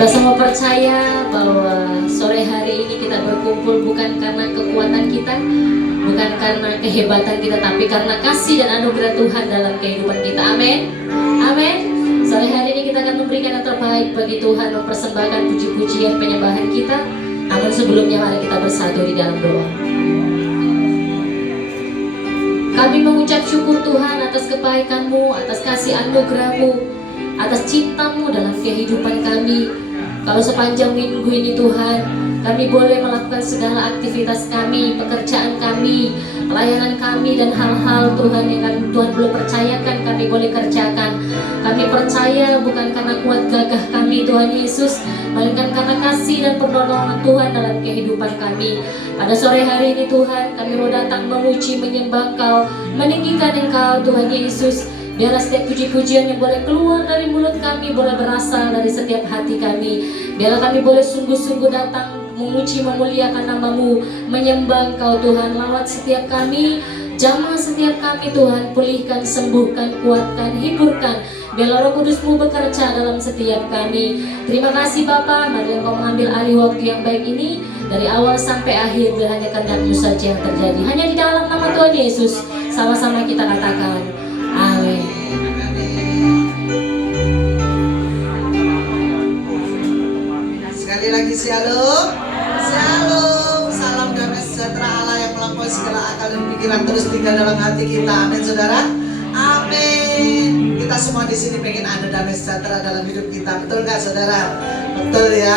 Kita semua percaya bahwa sore hari ini kita berkumpul bukan karena kekuatan kita, bukan karena kehebatan kita, tapi karena kasih dan anugerah Tuhan dalam kehidupan kita. Amin. Amin. Sore hari ini kita akan memberikan yang terbaik bagi Tuhan, mempersembahkan puji-pujian penyembahan kita. Namun sebelumnya mari kita bersatu di dalam doa. Kami mengucap syukur Tuhan atas kebaikan-Mu, atas kasih anugerah-Mu, atas cinta-Mu dalam kehidupan kami. Kalau sepanjang minggu ini Tuhan, kami boleh melakukan segala aktivitas kami, pekerjaan kami, pelayanan kami, dan hal-hal Tuhan yang Tuhan belum percayakan kami boleh kerjakan. Kami percaya bukan karena kuat gagah kami Tuhan Yesus, melainkan karena kasih dan pertolongan Tuhan dalam kehidupan kami. Pada sore hari ini Tuhan, kami mau datang memuji, menyembah Engkau, meninggikan Engkau Tuhan Yesus. Biarlah setiap puji-pujian yang boleh keluar dari mulut kami boleh berasal dari setiap hati kami. Biarlah kami boleh sungguh-sungguh datang memuji, memuliakan nama-Mu, menyembah Engkau Tuhan. Lawat setiap kami, jamah setiap kami Tuhan, pulihkan, sembuhkan, kuatkan, hiburkan. Biarlah Roh Kudus-Mu bekerja dalam setiap kami. Terima kasih Bapa, mari Engkau mengambil alih waktu yang baik ini. Dari awal sampai akhir, biar hanya kehendak-Mu saja yang terjadi. Hanya di dalam nama Tuhan Yesus, sama-sama kita katakan amin. Sekali lagi shalom. Shalom. Salam damai sejahtera Allah yang melampaui segala akal dan pikiran terus tinggal dalam hati kita. Amin saudara. Amin. Kita semua di sini pengen ada damai sejahtera dalam hidup kita. Betul nggak saudara? Betul ya.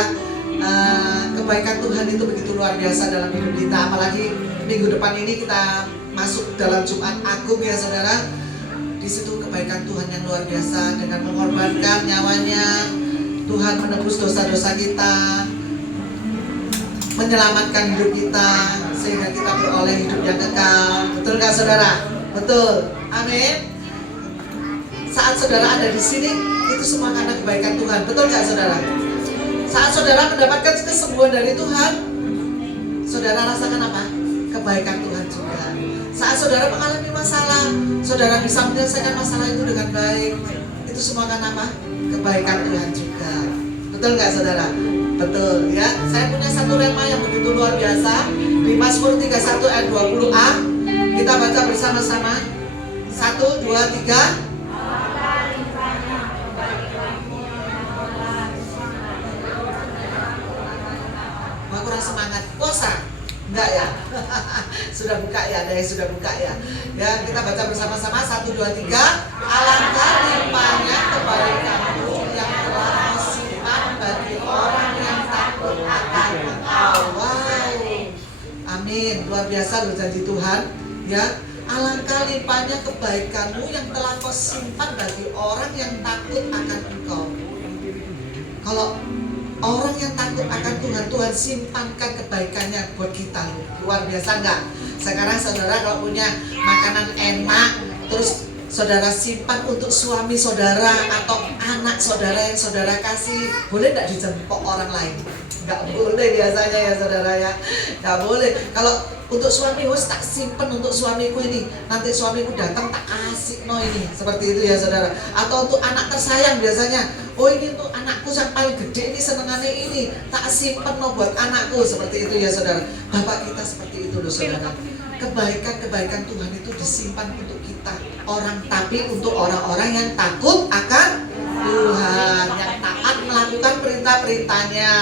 Kebaikan Tuhan itu begitu luar biasa dalam hidup kita. Apalagi minggu depan ini kita masuk dalam Jumat Agung ya saudara. Di situ kebaikan Tuhan yang luar biasa dengan mengorbankan nyawanya. Tuhan menebus dosa-dosa kita, menyelamatkan hidup kita sehingga kita beroleh hidup yang kekal. Betul nggak saudara? Betul. Amin. Saat saudara ada di sini, itu semua karena kebaikan Tuhan. Betul nggak saudara? Saat saudara mendapatkan kesembuhan dari Tuhan, saudara rasakan apa? Kebaikan Tuhan juga. Saat saudara mengalami masalah, saudara bisa menyelesaikan masalah itu dengan baik. Itu semua karena apa? Kebaikan Tuhan juga. Betul nggak saudara? Betul ya. Saya punya satu rema yang begitu luar biasa di Mazmur 31 ayat 20a. Kita baca bersama-sama. 1, 2, 3. Wah, kurang semangat. Puasa? Enggak ya? Sudah buka ya, ada yang sudah buka ya. Ya, kita baca bersama-sama 1, 2, 3. Alangkah limpahnya kebaikan-Mu yang telah Kau simpan bagi orang yang takut akan Engkau. Wow. Amin. Luar biasa loh janji Tuhan. Ya, alangkah limpahnya kebaikan-Mu yang telah Kau simpan bagi orang yang takut akan Engkau. Kalau orang yang takut akan Tuhan, Tuhan simpankan kebaikannya buat kita. Luar biasa enggak? Sekarang saudara kalau punya makanan enak, terus saudara simpan untuk suami saudara atau anak saudara yang saudara kasih, boleh enggak dijempok orang lain? Enggak boleh biasanya ya saudara ya. Enggak boleh. Kalau untuk suami, tak simpen untuk suamiku ini, nanti suamiku datang tak kasih no ini. Seperti itu ya saudara. Atau untuk anak tersayang biasanya, oh ini untuk anakku yang paling gede ini, senengannya ini, tak simpen no buat anakku. Seperti itu ya saudara. Bapak kita seperti itu loh saudara. Kebaikan-kebaikan Tuhan itu disimpan untuk kita orang, tapi untuk orang-orang yang takut akan Tuhan, yang taat melakukan perintah-perintahnya.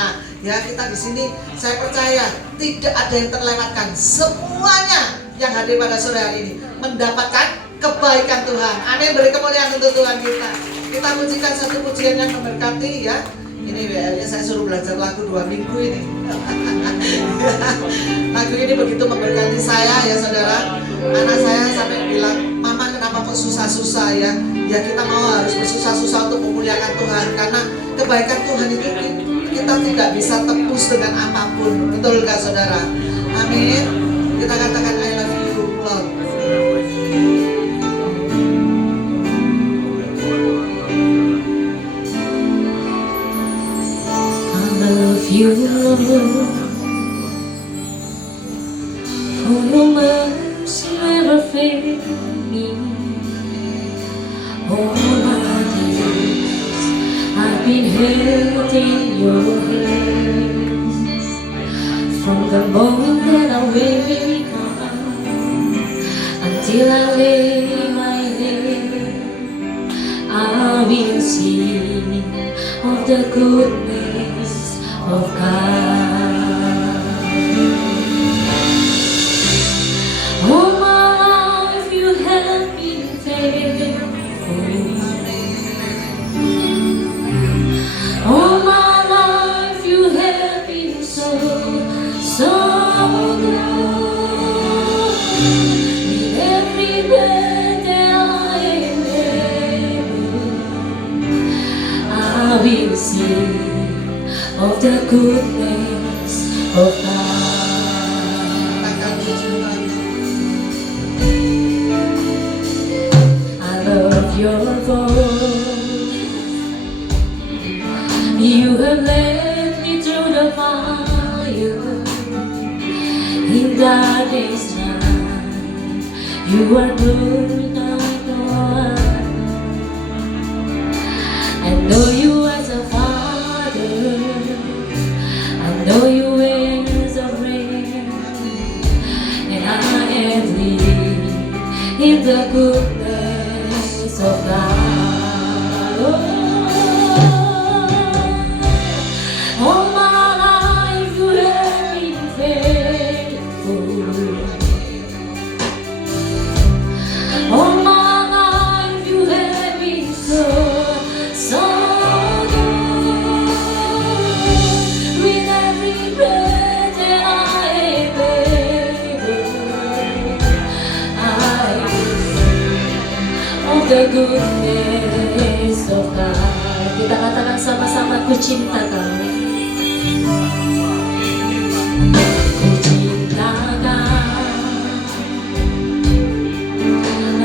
Ya, kita di sini saya percaya tidak ada yang terlewatkan. Semuanya yang hadir pada sore hari ini mendapatkan kebaikan Tuhan. Amin. Beri kemuliaan untuk Tuhan kita. Kita pujikan satu pujian yang memberkati ya. Ini WL-nya saya suruh belajar lagu 2 minggu ini. Lagu ini begitu memberkati saya ya saudara. Anak saya sampai bilang, Mama kenapa kok susah-susah ya? Ya kita mau harus bersusah-susah untuk memuliakan Tuhan. Karena kebaikan Tuhan itu kita tidak bisa tebus dengan apapun. Betul gak saudara? Amin. Kita katakan I love you Lord. You Lord, for your mercy never failed me. All my days I've been held in your hands. From the moment that I wake up until I lay my head, I will sing of the goodness of God. All my life you have been faithful. All my life you have been so good. With every breath that I am able, I will sing of the goodness of God. I love your voice. You have led me through the fire in darkest night. You are good, I know. I know you as a father. I know you as a friend. And I am living in the goodness of God. Oh. All my life you have been faithful. All my life you have been so good. With every breath that I am able, I will sing of the goodness of God. Kita katakan sama-sama, ku cinta Kau.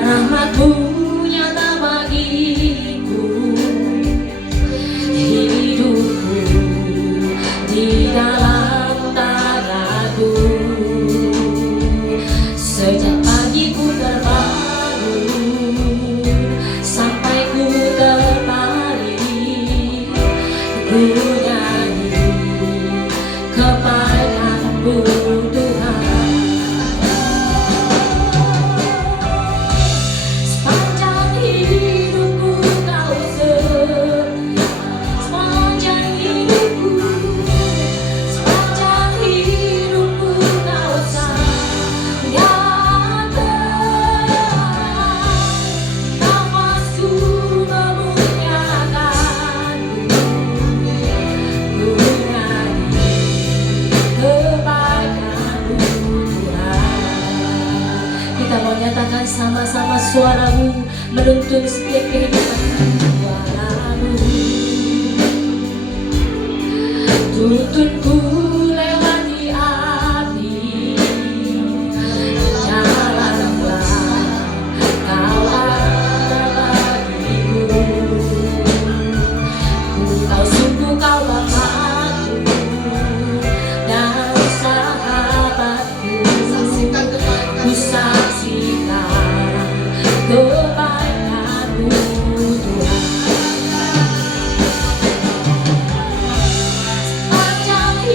Rahmat-Mu nyata bagiku, hidupku di dalam tangan-Mu. Sejak pagi ku terbangun sampai ku terbaring, ku nyanyi kepadamu Tuhan. Nyatakan sama-sama suaramu menuntun setiap kehidupan. Suaramu tuntunku lewati api, nyalalah Kau ada bagiku. Ku tahu sungguh Kau Bapakku dan sahabatku. Ku saksikan kebaikan-Mu Tuhan. Sepanjang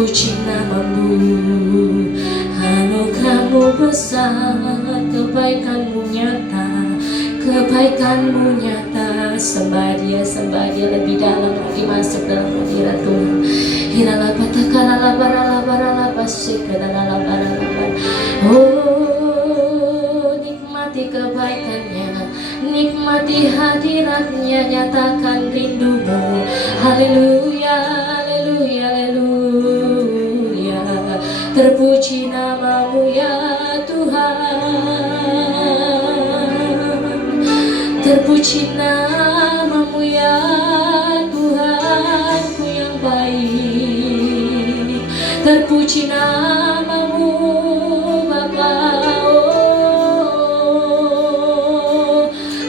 terpuji namamu. Anugerahmu besar, kebaikanmu nyata, kebaikanmu nyata. Sembah dia lebih dalam lagi, masuk dalam hadirat Tuhan. Hirala patakala barala barala basikala barala. Oh, nikmati kebaikannya, nikmati hadiratnya, nyatakan rindumu. Haleluya, haleluya, haleluya. Terpuji namamu ya Tuhan, terpuji namamu ya Tuhanku yang baik. Terpuji namamu Bapa. Oh,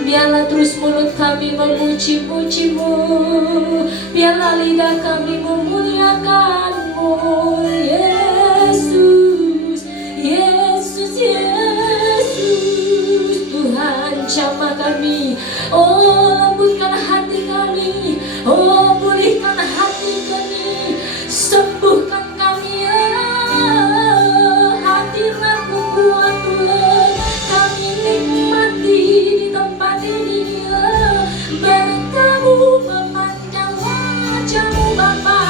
biarlah terus mulut kami memuji-mujimu, biarlah lidah kami memuliakanmu. Yesus, Yesus, Yesus. Tuhan, jamah kami. Oh, lembutkan hati kami. Oh, pulihkan hati kami. Sembuhkan kami ya. Hadiratmu kuat Tuhan. Kami nikmati di tempat ini ya. Bertemu memandang wajah-Mu Bapa.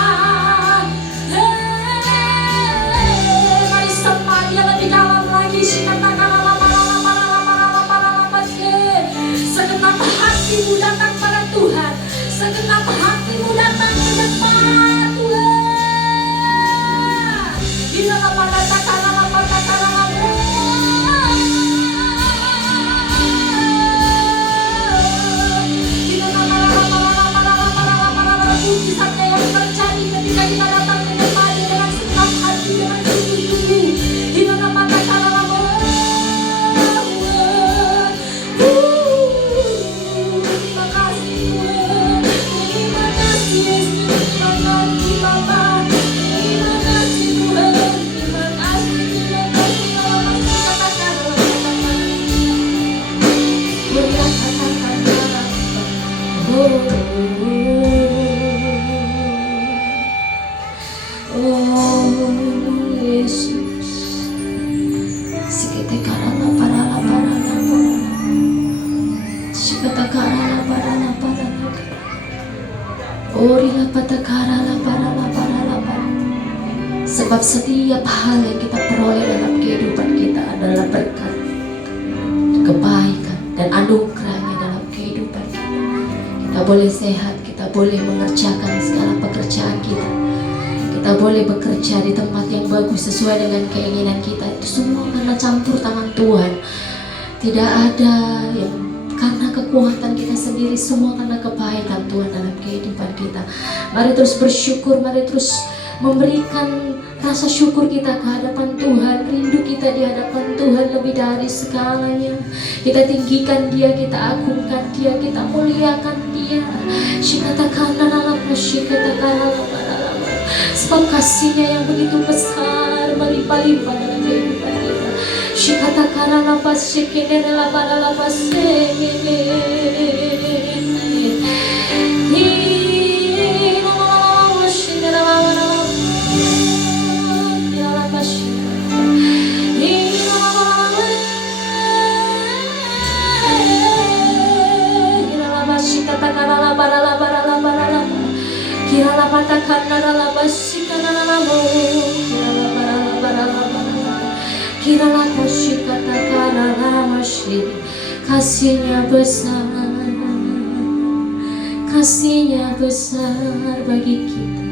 Mari sembah Dia lebih dalam lagi. Segenap hatimu datang pada Tuhan, segenap hatimu datang ke depan Tuhan. Di dalam pada mujizatnya yang terjadi ketika kita datang ke depan dengan segenap hati, dengan sungguh-sungguh. Di dalam pada terima kasih Tuhan, terima kasih Yesus, terima kasih Bapa, terima kasih Tuhan, terima kasih, terima kasih. Kalau masih katakan, oh Yesus, sikete karala parala parala sikete karala parala parala orila patakarala parala parala parala. Sebab setiap hal yang kita peroleh dalam kehidupan kita adalah berkat, kebaikan dan anugerahnya dalam kehidupan kita. Kita boleh sehat, kita boleh mengerjakan segala pekerjaan kita, kita boleh bekerja di tempat yang bagus sesuai dengan keinginan kita. Itu semua karena campur tangan Tuhan. Tidak ada yang karena kekuatan kita sendiri, semua karena kebaikan Tuhan dalam kehidupan kita. Mari terus bersyukur, mari terus memberikan rasa syukur kita ke hadapan Tuhan, rindu kita di hadapan Tuhan lebih dari segalanya. Kita tinggikan Dia, kita agungkan Dia, kita muliakan Dia. Sebab kasih-Nya yang begitu besar melimpah-limpah dalam kehidupan kita. Kasih-Nya besar, kasih-Nya besar bagi kita.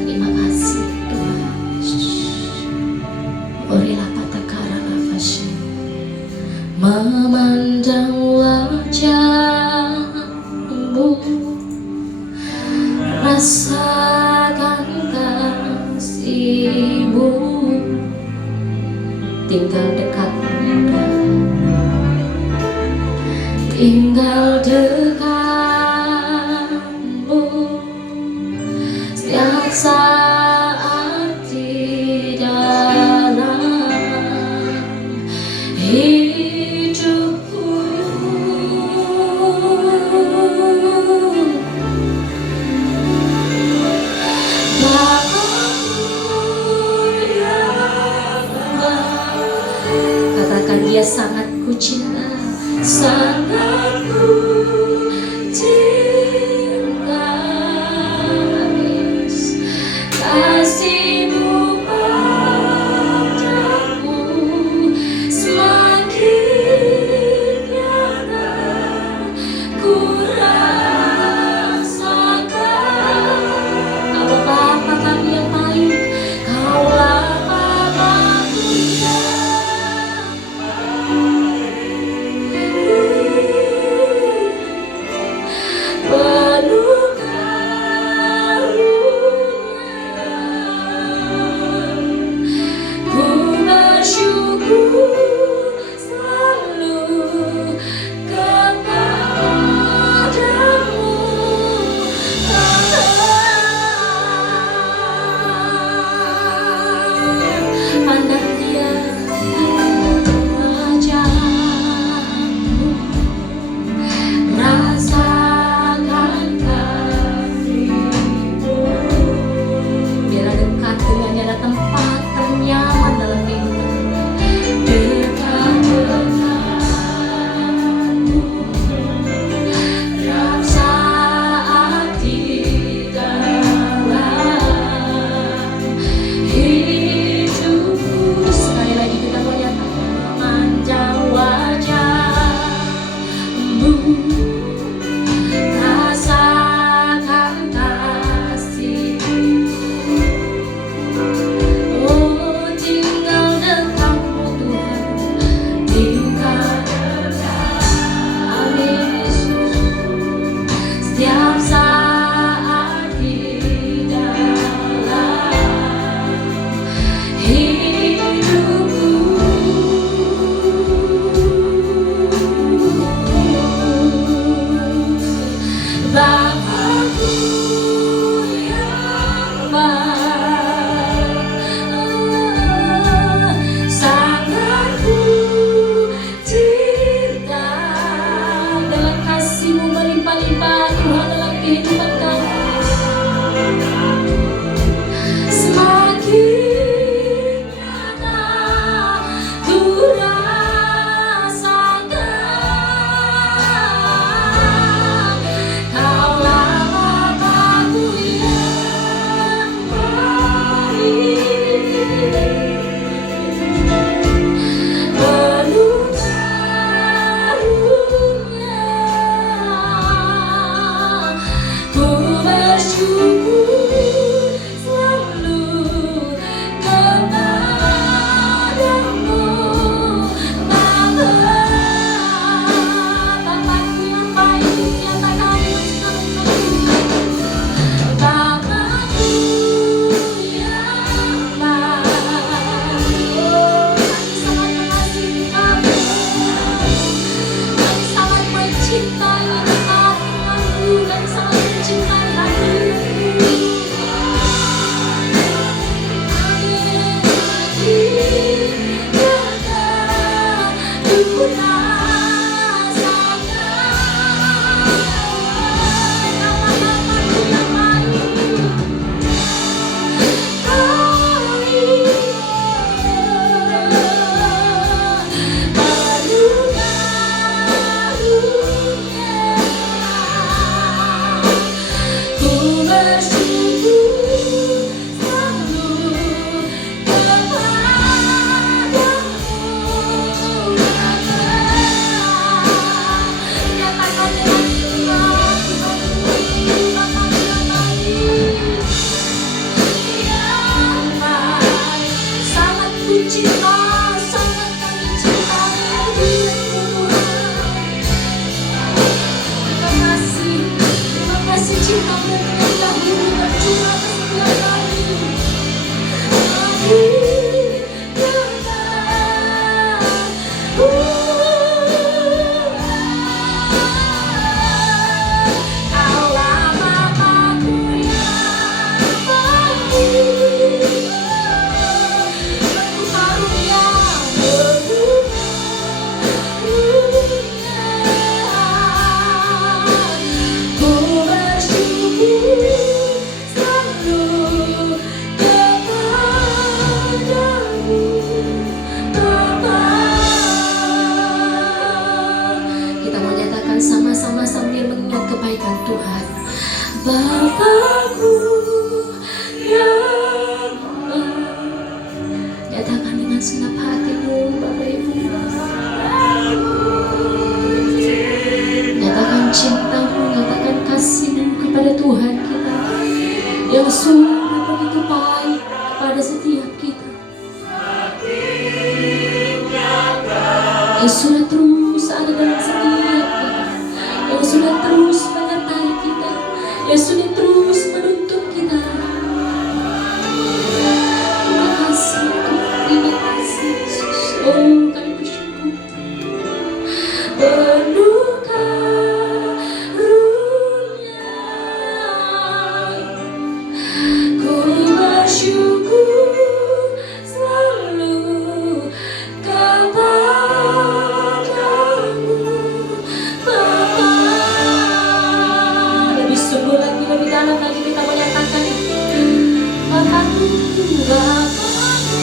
Terima kasih Tuhan. Orilah patakara nafasnya, memandang wajah-Mu, rasakan kasih-Mu, tinggal dekat, tinggal dekatmu setiap saat di dalam hidupku. Bahkan cinta, sangat ku cinta. Kasih-Mu padaku semakin nyata ku rasakan. Kau Bapa kami yang baik, Kaulah Bapa-Ku yang penuh karunia. Ku bersyukur selalu kepadamu, pandang Dia wajah-Mu, rasakan kasih-Mu. Biarlah dekat dengannya ada tempat ternyaman dalam kehidupan. Dekat denganmu, tiap saat di dalam hidupku. Sekali lagi kita menyatakan memanjang wajah-Mu, rasakan kasih-Mu. Oh, tinggal dekatmu Tuhan, tinggal dekat. Amin Yesus. Setiap saat di dalam hidupku. Bapa-Ku yang baik, sangat ku cinta. Dalam kasih-Mu melimpah-limpah Tuhan dalam kehidupan kami, semakin nyata ku rasakan. Kaulah Bapa-Ku yang baik, penuh karunia. Ku bersyukur selalu kepadamu, Bapa. Bapa-Ku yang baik, nyatakan Bapa-Ku yang baik. Oh, Kami sangat mengasihi Kamu, Kami sangat mencintai dekatmu, Kami sangat mencintai hadirat-Mu. Ku bersyukur selalu kepadamu, nyatakan dengan iman, Bapa-Ku yang baik, yang baik. Sangat ku cinta, sangat kami cintai hadirat-Mu Tuhan. Terima kasih cinta-Mu yang tidak dahulu bercurah ke setiap kami. Kaulah Bapa-Ku yang baik, penuh karunia, penuh karunia. Ku bersyukur selalu kepadamu, Bapa. Bapakku yang nyatakan dengan senap hatimu, Bapak Ibu. Nyatakan cintamu, nyatakan kasihmu kepada Tuhan kita yang sungguh begitu baik kepada setiap kita, yang sudah terus ada dalam setiap kita, yang sudah terus menyertai kita, yang sudah terus menuntun kita. Terima kasih Tuhan, terima kasih Yesus. Oh, kami bersyukur. Penuh karunia, ku bersyukur selalu kepadamu, Bapa. Lebih sungguh lagi, lebih dalam lagi kita menyatakan Bapakku, Bapakku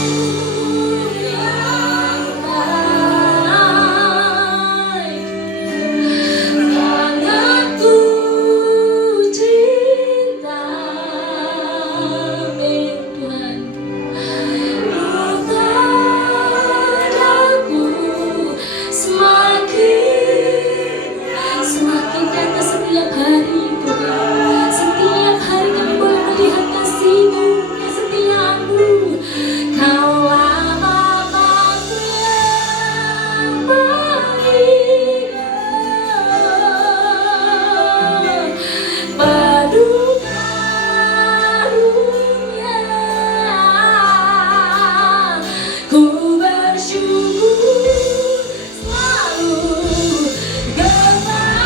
yang baik, sangat ku cinta Tuhan. Padaku semakin nyata setiap hari Tuhan. Setiap hari kami boleh melihat kasih-Mu, kesetiaan-Mu. Kaulah Bapakku yang baik, penuh karunia. Ku bersyukur selalu kepadamu,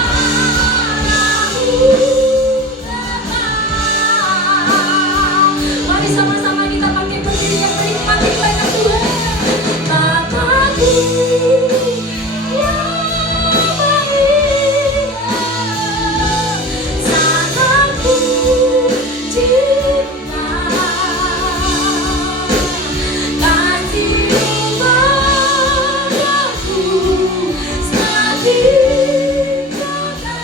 Bapa. Mari sama-sama kita pakai berdiri yang menikmati kepada Tuhan. Bapakku yang baik, sangat ku cinta. Kasih-Mu padaku semakin nyata.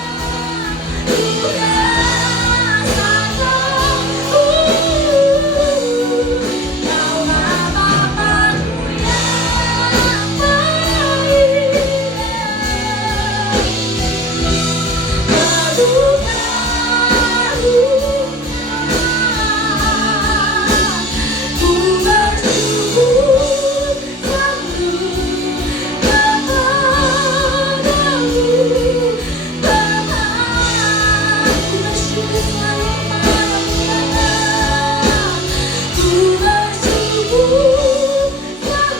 Kaulah Bapakku yang baik, penuh karunia. Ku bersyukur selalu kepadamu, Bapa. Ku bersyukur selalu kepadamu, Bapa. Ku bersyukur selalu kepadamu, Bapa. Ku bersyukur selalu,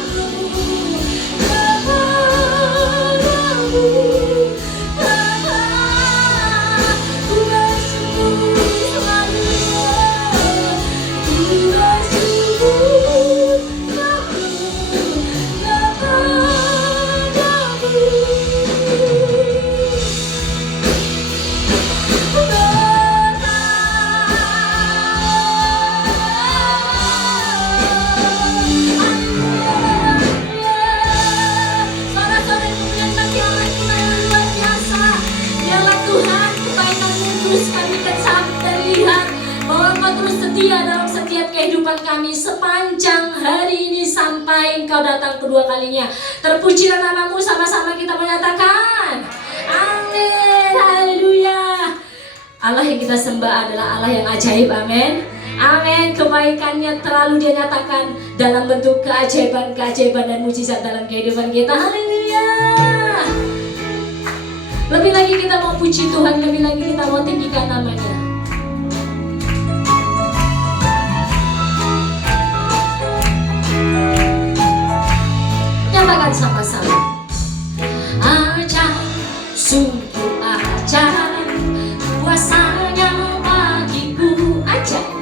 ku bersyukur dalam setiap kehidupan kami sepanjang hari ini sampai Engkau datang kedua kalinya. Terpujilah nama-Mu, sama-sama kita menyatakan amin, haleluya. Allah yang kita sembah adalah Allah yang ajaib, amin. Amin, kebaikannya terlalu Dia nyatakan dalam bentuk keajaiban-keajaiban dan mujizat dalam kehidupan kita, haleluya. Lebih lagi kita mau puji Tuhan, lebih lagi kita mau tinggikan nama-Nya. Nyatakan sama-sama. Ajaib, sungguh ajaib, kuasanya bagiku ajaib.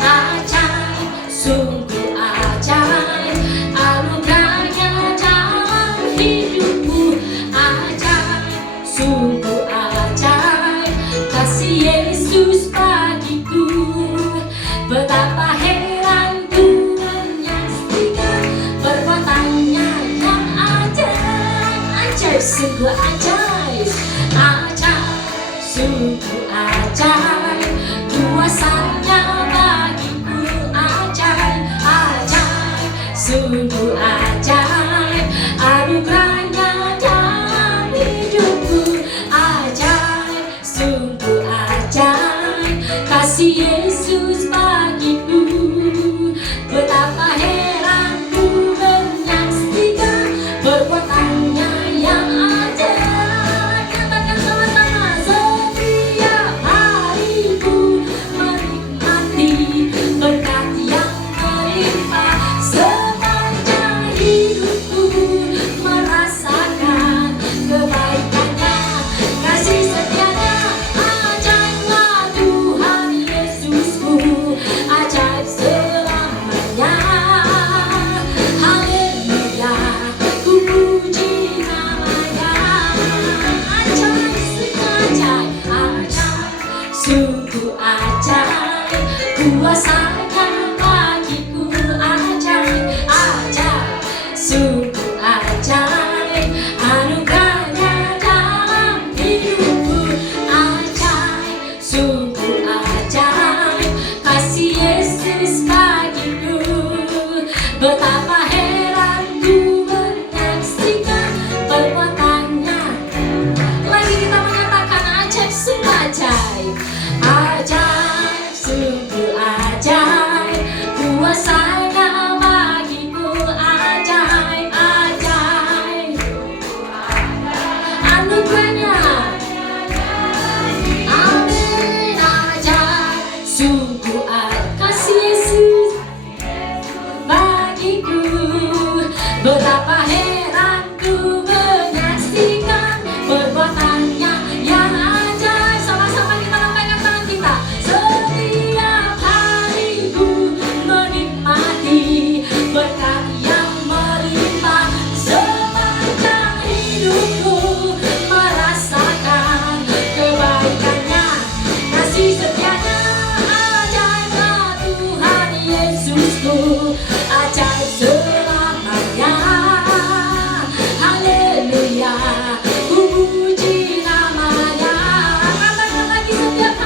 Ajaib, sungguh ajaib, anugerahnya dalam hidupku. Ajaib, sungguh ajaib, kasih Yesus kuasanya bagiku ajaib, ajaib, sungguh ajaib, anugerahnya dalam hidupku ajaib, sungguh ajaib, kasih Yesus bagiku. Betapa heran ku menyaksikan perbuatannya. Lagi kita menyatakan ajaib, sungguh ajaib, ajaib, sungguh ajaib, kuasanya bagiku ajaib, ajaib, anugerahnya, amin, ajaib, sungguh ajaib, kasih Yesus bagiku. Betapa heran ku menyaksikan perbuatannya yang ajaib. Sama-sama kita lambaikan tangan kita. Setiap hari ku menikmati berkat yang melimpah, sepanjang hidupku merasakan kebaikannya, kasih setianya. Ajaiblah Tuhan Yesusku, ajaib selamanya. Haleluya, ku puji namanya. Katakan lagi, setiap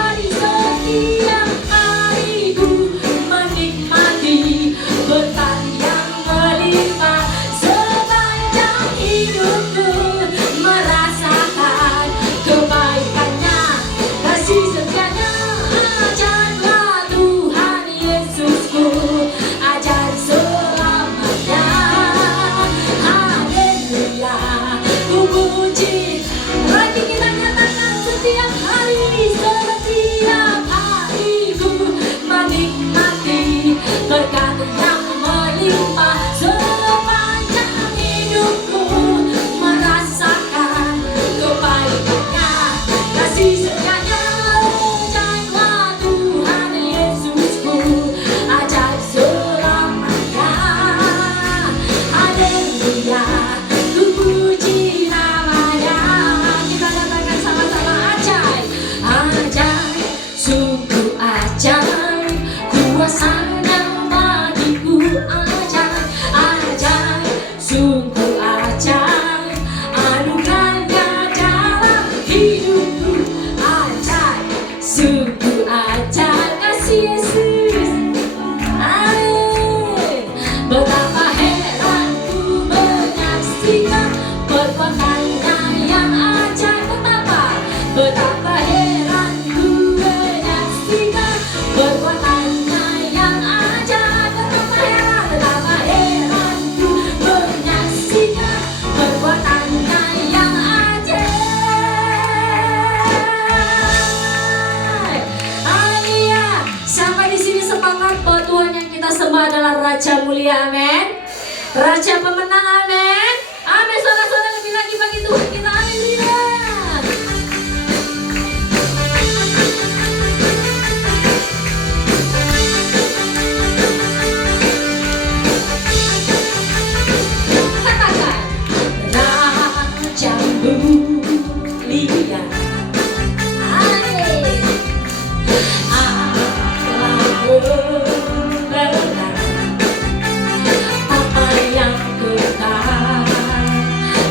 hari ku menikmati berkat yang melimpah, sepanjang hidupku merasakan kebaikannya, kasih setianya. Ajaiblah Tuhan Yesusku, ajaib selamanya. Haleluya, ku puji. Lagi kita nyatakan, setiap hari ku menikmati berkat yang melimpah, sepanjang hidupku merasakan kebaikannya, kasih setianya. Ajaiblah Tuhan Yesusku, ajaib selamanya. Haleluya, ku puji namanya. Kita katakan sama-sama, ajaib, ajaib, sungguh ajaib, kuasanya bagiku ajaib, ajaib, sungguh ajaib, anugerahnya dalam hidupku ajaib, sungguh ajaib, kasih Yesus. Amin. Betapa heran ku menyaksikan perbuatannya yang ajaib. Betapa heran ku menyaksikan perbuatannya yang ajaib. Betapa heran ku menyaksikan perbuatannya yang ajaib. Haleluya. Sampai di sini semangat bahwa Tuhan yang kita sembah adalah Raja mulia, amin. Raja pemenang, amin. Amin. Saudara-saudara, lebih lagi bagi Tuhan kita, haleluya. Katakan, Raja mulia, amin. Allah benar, apa yang kekal,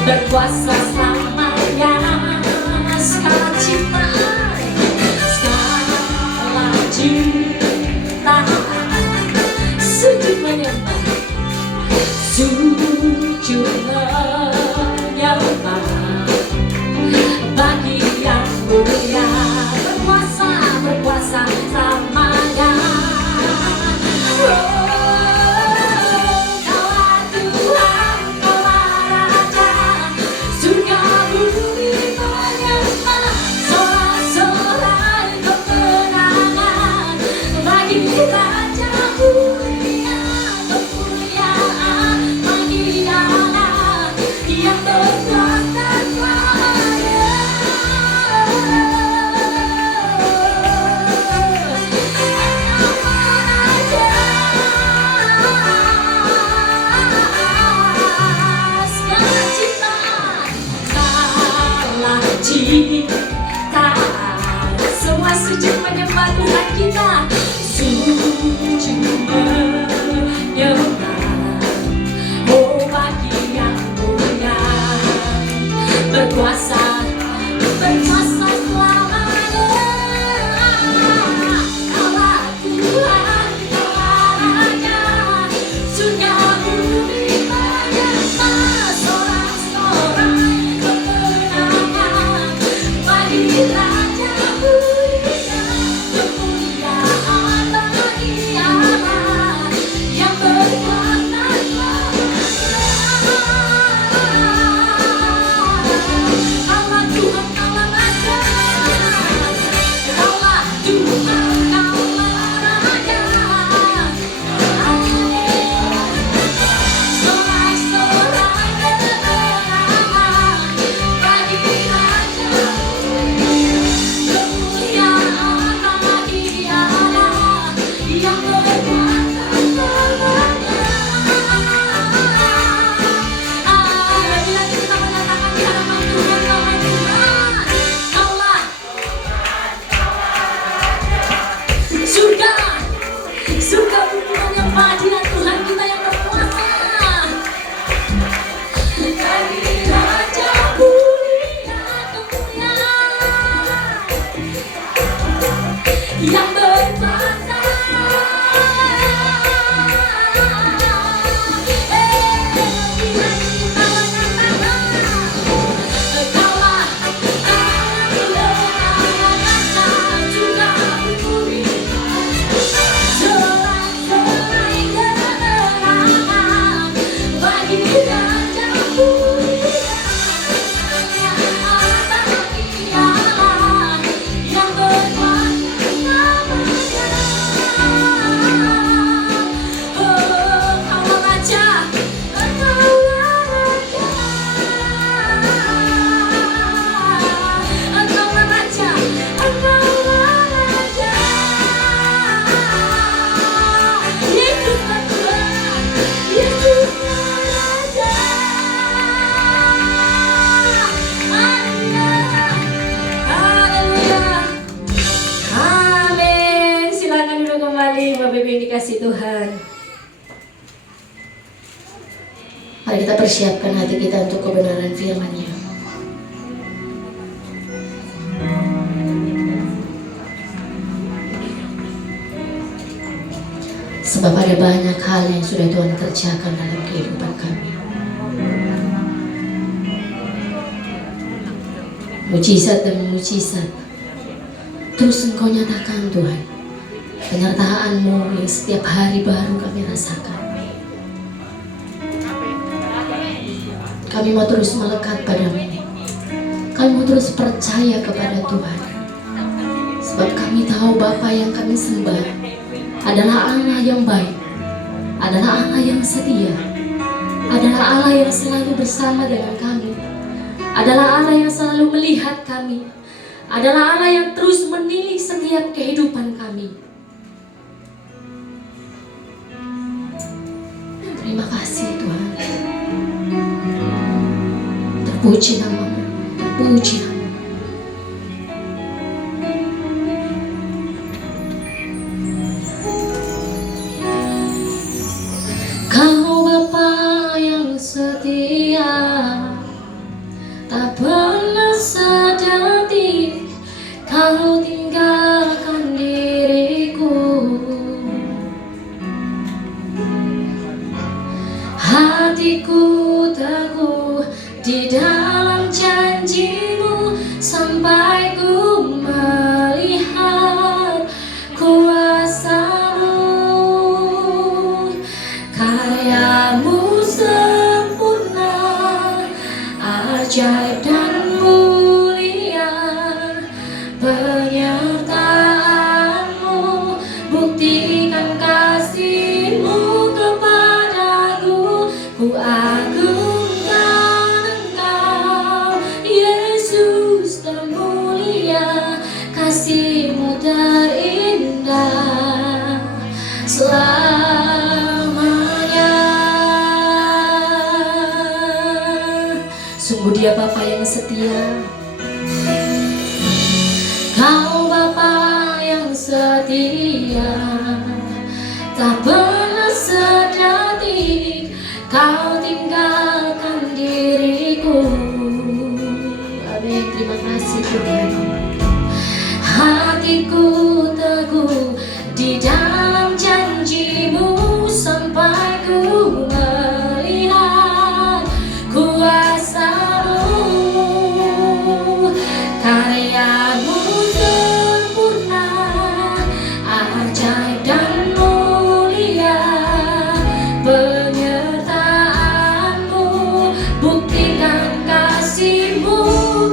berkuasa selamanya. Segala ciptaan, segala ciptaan sujud menyembah, sujud menyembah bagi yang mulia, berkuasa, berkuasa selamanya. Kaulah Tuhan, kaulah Raja, surga bumi menyembah, sorak-sorai kemenangan bagi Raja mulia, kemuliaan bagi Allah yang berkuasa kuasa. Semua sujud menyembah Tuhan kita. Bapak Ibu yang dikasih Tuhan. Mari kita persiapkan hati kita untuk kebenaran firman-Nya. Sebab ada banyak hal yang sudah Tuhan kerjakan dalam kehidupan kami. Mujizat demi mujizat terus Engkau nyatakan Tuhan. Penyertaan-Mu yang setiap hari baru kami rasakan. Kami mau terus melekat padamu. Kami mau terus percaya kepada Tuhan. Sebab kami tahu Bapa yang kami sembah adalah Allah yang baik, adalah Allah yang setia, adalah Allah yang selalu bersama dengan kami, adalah Allah yang selalu melihat kami, adalah Allah yang terus menilik setiap kehidupan kami. Terima kasih Tuhan. Terpuji nama-Mu, terpuji nama-Mu. Kau Bapa yang setia, tak pernah sedetik Kau tinggalkan diriku. Hatiku teguh di dalam janji-Mu sampai ku melihat kuasa-Mu. Karya-Mu sempurna, ajaib dan mulia. Penyertaan-Mu buktikan kasih-Mu kepadaku. Ku agungkan Engkau, Yesus termulia. Kasih-Mu terindah selamanya. Sungguh Dia Bapa yang setia. Kau Bapa yang setia, tak pernah sedetik Kau tinggalkan diriku. Amin. Terima kasih Tuhan. Hatiku teguh di dalam janji-Mu sampai ku melihat kuasa-Mu. Karya-Mu sempurna, ajaib dan mulia. Penyertaan-Mu buktikan kasih-Mu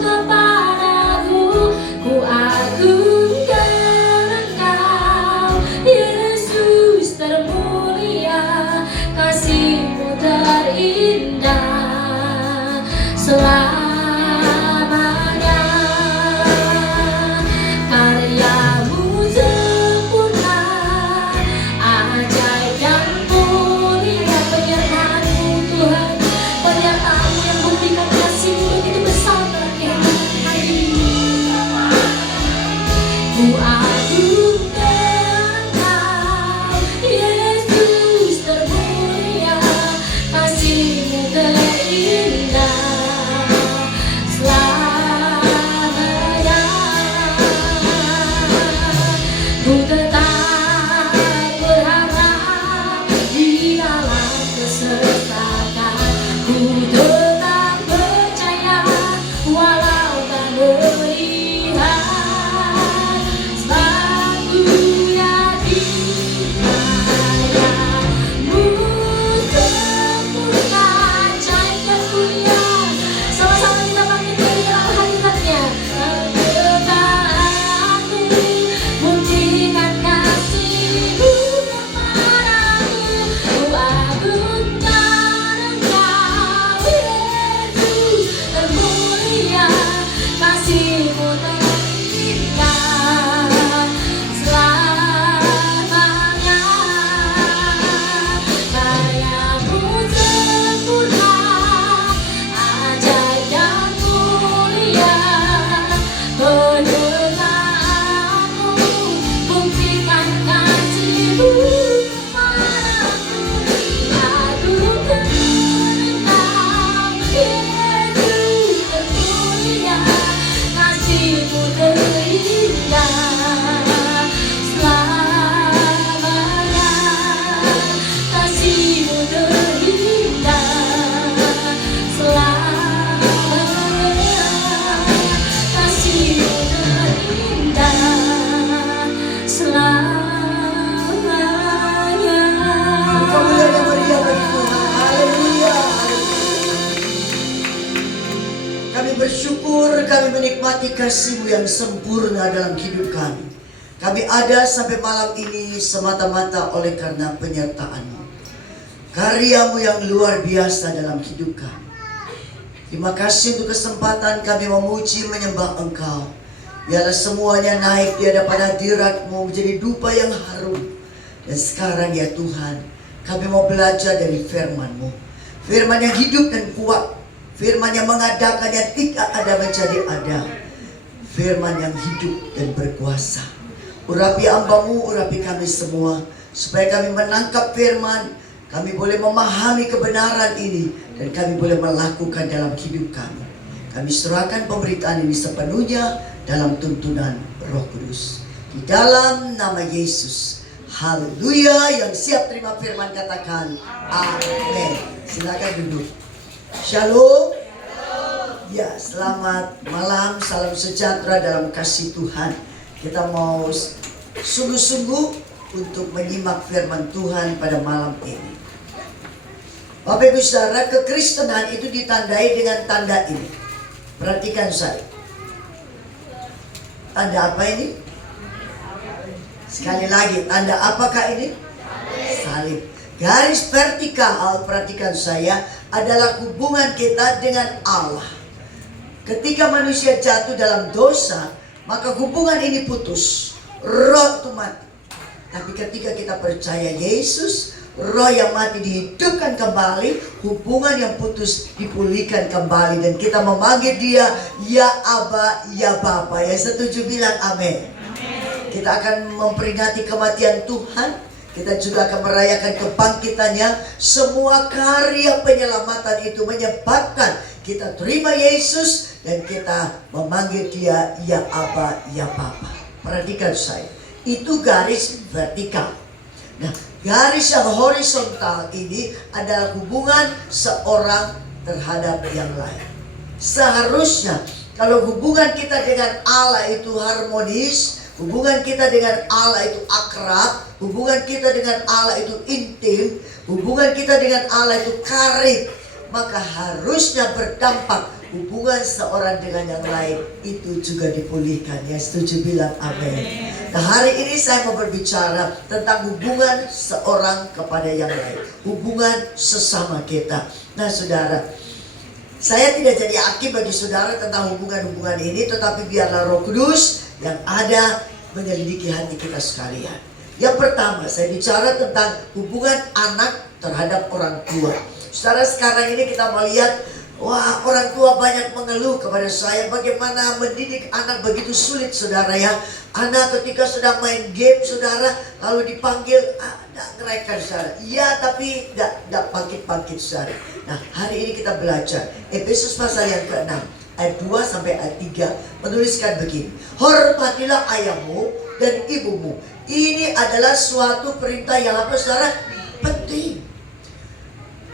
kepadaku. Ku agungkan Engkau, Yesus termulia. Kasih-Mu terindah selamanya. Karya-Mu sempurna, ajaib dan mulia. Penyertaan-Mu Tuhan, penyertaan-Mu yang buktikan kasih-Mu begitu besar dalam kehidupan kami. Ku agungkan Engkau, Yesus termulia. Kasih-Mu terindah menikmati kasih-Mu yang sempurna dalam hidup kami. Kami ada sampai malam ini semata-mata oleh karena penyertaan-Mu. Karya-Mu yang luar biasa dalam hidup kami. Terima kasih untuk kesempatan kami memuji menyembah Engkau. Biarlah semuanya naik di hadapan hadirat-Mu menjadi dupa yang harum. Dan sekarang ya Tuhan, kami mau belajar dari firman-Mu. Firman yang hidup dan kuat. Firman yang mengadakan yang tidak ada menjadi ada. Firman yang hidup dan berkuasa. Urapi hamba-Mu, urapi kami semua. Supaya kami menangkap firman. Kami boleh memahami kebenaran ini. Dan kami boleh melakukan dalam hidup kami. Kami serahkan pemberitaan ini sepenuhnya dalam tuntunan Roh Kudus. Di dalam nama Yesus. Haleluya. Yang siap terima firman katakan amin. Silakan duduk. Shalom. Ya, selamat malam. Salam sejahtera dalam kasih Tuhan. Kita mau sungguh-sungguh untuk menyimak firman Tuhan pada malam ini. Bapak Ibu Saudara, kekristenan itu ditandai dengan tanda ini. Perhatikan saya. Tanda apa ini? Sekali lagi, tanda apakah ini? Salib. Garis vertikal, perhatikan saya, adalah hubungan kita dengan Allah. Ketika manusia jatuh dalam dosa, maka hubungan ini putus. Roh itu mati. Tapi ketika kita percaya Yesus, roh yang mati dihidupkan kembali, hubungan yang putus dipulihkan kembali. Dan kita memanggil dia, ya Aba, ya Bapa. Yang setuju bilang amin. Kita akan memperingati kematian Tuhan. Kita juga akan merayakan kebangkitannya. Semua karya penyelamatan itu menyebabkan kita terima Yesus. Dan kita memanggil dia, ya Aba, ya Bapa. Perhatikan saya. Itu garis vertikal. Nah, garis yang horizontal ini adalah hubungan seorang terhadap yang lain. Seharusnya kalau hubungan kita dengan Allah itu harmonis, hubungan kita dengan Allah itu akrab, hubungan kita dengan Allah itu intim, hubungan kita dengan Allah itu karib, maka harusnya berdampak hubungan seorang dengan yang lain itu juga dipulihkan. Yang setuju bilang amin. Nah, hari ini saya mau berbicara tentang hubungan seorang kepada yang lain, hubungan sesama kita. Nah saudara, saya tidak jadi hakim bagi saudara tentang hubungan-hubungan ini, tetapi biarlah Roh Kudus yang ada menyelidiki hati kita sekalian. Yang pertama, saya bicara tentang hubungan anak terhadap orang tua. Saudara, sekarang ini kita melihat, wah, orang tua banyak mengeluh kepada saya bagaimana mendidik anak begitu sulit, saudara ya. Anak ketika sedang main game, saudara, lalu dipanggil, tidak ngereken, saudara. Iya, tapi tidak bangkit-bangkit, saudara. Nah, hari ini kita belajar Efesus pasal yang ke-6 ayat 2 sampai ayat 3 menuliskan begini. Hormatilah ayahmu dan ibumu. Ini adalah suatu perintah yang apa, saudara? Penting.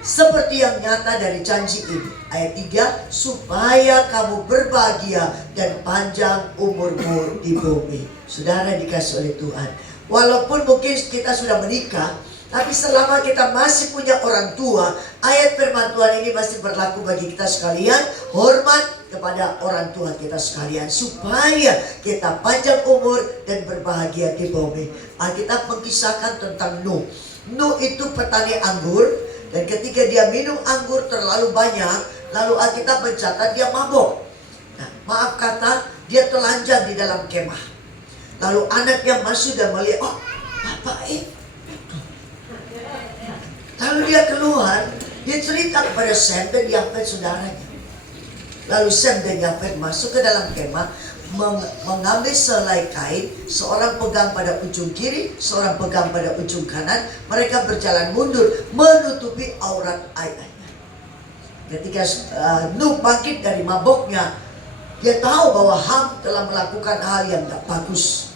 Seperti yang nyata dari janji ini. Ayat 3, supaya kamu berbahagia dan panjang umurmu di bumi. Saudara dikasih oleh Tuhan. Walaupun mungkin kita sudah menikah, tapi selama kita masih punya orang tua, ayat firman Tuhan ini masih berlaku bagi kita sekalian. Hormat kepada orang tua kita sekalian, supaya kita panjang umur dan berbahagia di bumi. Alkitab mengisahkan tentang Nuh. Nuh itu petani anggur. Dan ketika dia minum anggur terlalu banyak, lalu Alkitab mencatat dia mabok. Nah, maaf kata, dia telanjang di dalam kemah. Lalu anaknya masuk dan melihat, oh, Bapak Lalu dia keluar, dia cerita kepada Sem dan Yafet saudaranya. Lalu Sem dan Yafet masuk ke dalam kemah, mengambil selai kain, seorang pegang pada ujung kiri, seorang pegang pada ujung kanan. Mereka berjalan mundur menutupi aurat ayahnya. Ketika Nuh bangkit dari maboknya, dia tahu bahwa Ham telah melakukan hal yang tak bagus.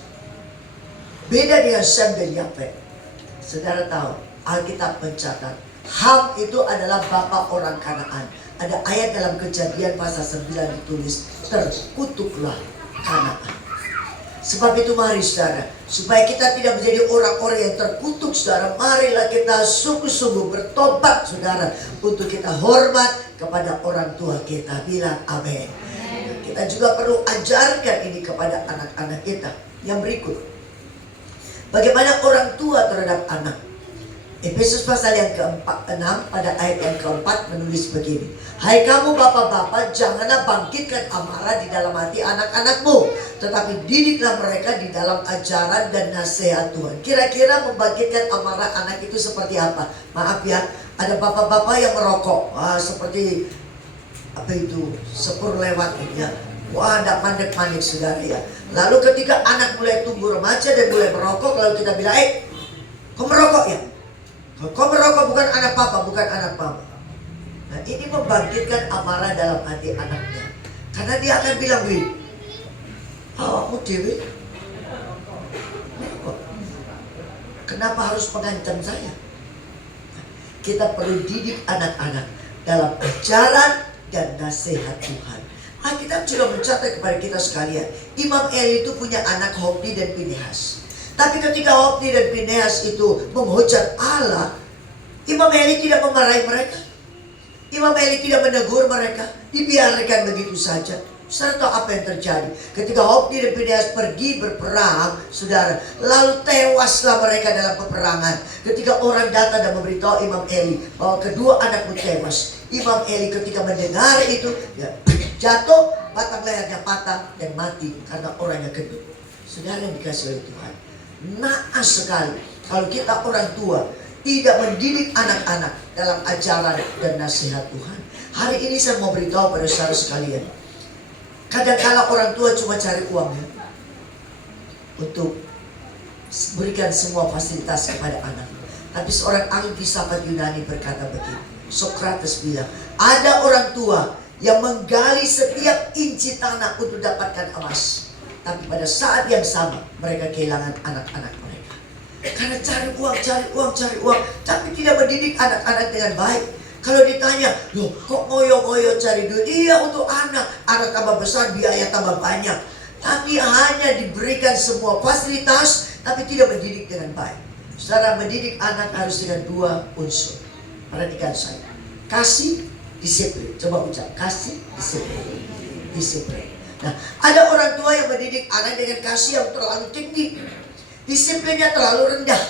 Beda dengan Sem dan Yafet. Saudara tahu, Alkitab mencatat Ham itu adalah bapa orang Kanaan. Ada ayat dalam Kejadian pasal 9 ditulis, terkutuklah Kanaan. Sebab itu mari saudara, supaya kita tidak menjadi orang-orang yang terkutuk saudara, marilah kita sungguh-sungguh bertobat saudara, untuk kita hormat kepada orang tua kita. Bilang amin. kita juga perlu ajarkan ini kepada anak-anak kita. Yang berikut, bagaimana orang tua terhadap anak. Efesus pasal yang ke-6 pada ayat yang keempat menulis begini. Hai kamu bapak-bapak, janganlah bangkitkan amarah di dalam hati anak-anakmu, tetapi didiklah mereka di dalam ajaran dan nasihat Tuhan. Kira-kira membangkitkan amarah anak itu seperti apa? Maaf ya, ada bapak-bapak yang merokok. Seperti apa itu? Sepur lewat ya. Wah, tidak mandek-mandek saudara ya. Lalu ketika anak mulai tumbuh remaja dan mulai merokok, lalu kita bilang, kau merokok ya? Kau merokok, bukan anak papa, bukan anak mama. Nah, ini membangkitkan amarah dalam hati anaknya. Karena dia akan bilang, wih, awakmu dewi, kenapa harus mengancam saya? Kita perlu didik anak-anak dalam ajaran dan nasihat Tuhan. Alkitab juga mencatat kepada kita sekalian, Imam Eli itu punya anak Hofni dan Pinehas. Tapi ketika Hofni dan Pinehas itu menghujat Allah, Imam Eli tidak memarahi mereka. Imam Eli tidak menegur mereka, dibiarkan begitu saja. Saudara tahu apa yang terjadi? Ketika Hofni dan Pinehas pergi berperang, saudara, lalu tewaslah mereka dalam peperangan. Ketika orang datang dan memberitahu Imam Eli bahwa kedua anakmu tewas, Imam Eli ketika mendengar itu, ya, jatuh, batang lehernya patah dan mati karena orangnya gendut. Saudara yang dikasih oleh Tuhan, naas sekali kalau kita orang tua tidak mendidik anak-anak dalam ajaran dan nasihat Tuhan. Hari ini saya mau beritahu pada saudara sekalian, kadang-kala orang tua cuma cari uang ya, untuk berikan semua fasilitas kepada anak. Tapi seorang ahli filsafat Yunani berkata begini, Sokrates bilang, ada orang tua yang menggali setiap inci tanah untuk dapatkan emas, tapi pada saat yang sama mereka kehilangan anak-anak mereka. Karena cari uang, tapi tidak mendidik anak-anak dengan baik. Kalau ditanya, loh kok ngoyo-ngoyo cari duit? Iya, untuk anak tambah besar, biaya tambah banyak. Tapi hanya diberikan semua fasilitas, tapi tidak mendidik dengan baik. Saudara, mendidik anak harus dengan dua unsur. Perhatikan saya, kasih, disiplin. Coba ucap, kasih, disiplin. Nah, ada orang tua yang mendidik anak dengan kasih yang terlalu tinggi, disiplinnya terlalu rendah.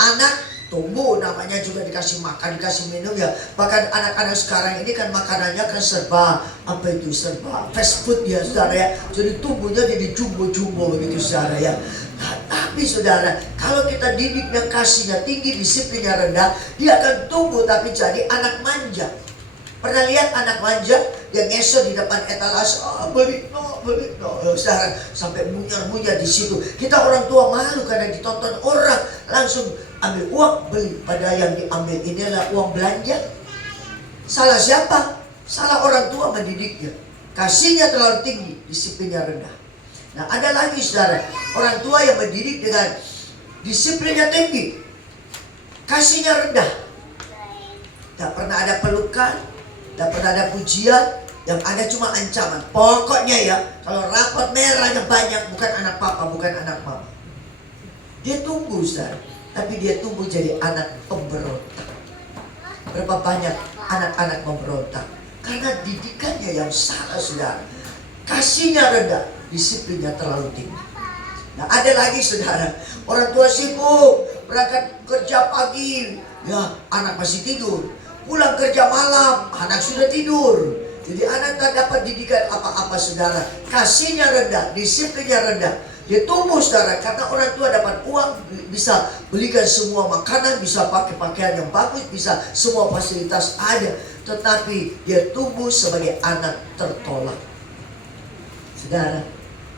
Anak tumbuh, namanya juga dikasih makan, dikasih minum ya. Bahkan anak-anak sekarang ini kan makanannya kan serba serba fast food ya saudara ya. Jadi tumbuhnya jadi jumbo-jumbo begitu saudara ya. Nah, tapi saudara, kalau kita didiknya kasihnya tinggi, disiplinnya rendah, dia akan tumbuh tapi jadi anak manja. Pernah lihat anak manja yang ngesot di depan etalase, beli no, saudara, sampai munyar-munyar di situ. Kita orang tua malu karena ditonton orang, langsung ambil uang beli. Padahal yang diambil ini adalah uang belanja. Salah siapa? Salah orang tua mendidiknya. Kasihnya terlalu tinggi, disiplinnya rendah. Nah, ada lagi saudara, orang tua yang mendidik dengan disiplinnya tinggi, kasihnya rendah. Tak pernah ada pelukan, tak pernah ada pujian, yang ada cuma ancaman. Pokoknya ya, kalau rapot merahnya banyak, bukan anak papa, bukan anak mama. Dia tumbuh saudara, tapi dia tumbuh jadi anak pemberontak. Berapa banyak anak-anak memberontak? Karena didikannya yang salah saudara. Kasihnya rendah, disiplinnya terlalu tinggi. Nah, ada lagi saudara, orang tua sibuk berangkat kerja pagi, ya anak masih tidur. Pulang kerja malam, anak sudah tidur. Jadi anak tak dapat didikan apa-apa saudara. Kasihnya rendah, disiplinnya rendah. Dia tumbuh saudara, karena orang tua dapat uang, bisa belikan semua makanan, bisa pakai pakaian yang bagus, bisa semua fasilitas ada. Tetapi dia tumbuh sebagai anak tertolak. Saudara,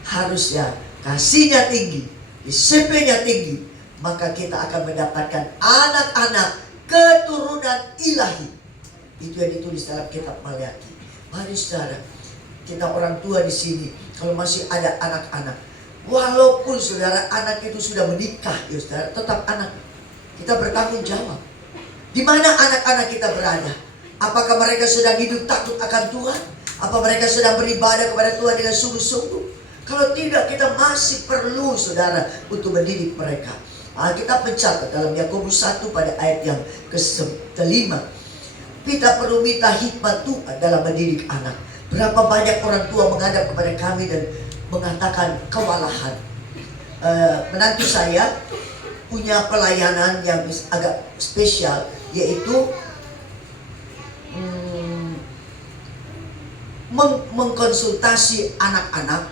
harusnya kasihnya tinggi, disiplinnya tinggi, maka kita akan mendapatkan anak-anak keturunan ilahi. Itu yang ditulis dalam kitab Maleakhi. Mari saudara, kita orang tua di sini, kalau masih ada anak-anak, walaupun saudara anak itu sudah menikah, ya saudara, tetap anak. Kita bertanggung jawab. Di mana anak-anak kita berada? Apakah mereka sedang hidup takut akan Tuhan? Apa mereka sedang beribadah kepada Tuhan dengan sungguh-sungguh? Kalau tidak, kita masih perlu saudara untuk mendidik mereka. Kita mencatat dalam Yakobus 1 pada ayat yang ke-5. Kita perlu minta hikmat Tuhan dalam mendidik anak. Berapa banyak orang tua menghadap kepada kami dan mengatakan kewalahan. Menantu saya punya pelayanan yang agak spesial, yaitu mengkonsultasi anak-anak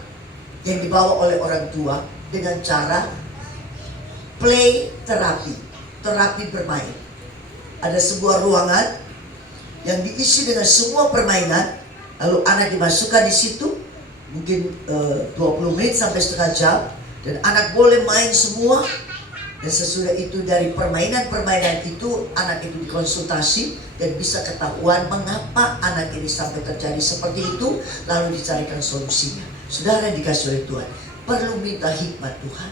yang dibawa oleh orang tua dengan cara play terapi, terapi bermain. Ada sebuah ruangan yang diisi dengan semua permainan, lalu anak dimasukkan di situ, mungkin 20 menit sampai setengah jam, dan anak boleh main semua. Dan sesudah itu dari permainan-permainan itu anak itu dikonsultasi dan bisa ketahuan mengapa anak ini sampai terjadi seperti itu, lalu dicarikan solusinya. Saudara yang dikasih oleh Tuhan, perlu minta hikmat Tuhan.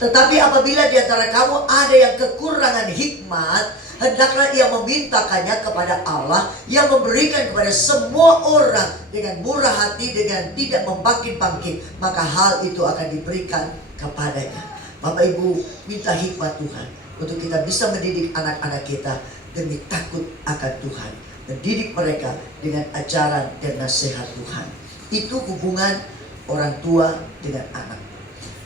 Tetapi apabila di antara kamu ada yang kekurangan hikmat, hendaklah ia memintakannya kepada Allah yang memberikan kepada semua orang dengan murah hati, dengan tidak membangkit-bangkit, maka hal itu akan diberikan kepadanya. Bapak Ibu, minta hikmat Tuhan untuk kita bisa mendidik anak-anak kita demi takut akan Tuhan. Mendidik mereka dengan ajaran dan nasihat Tuhan. Itu hubungan orang tua dengan anak.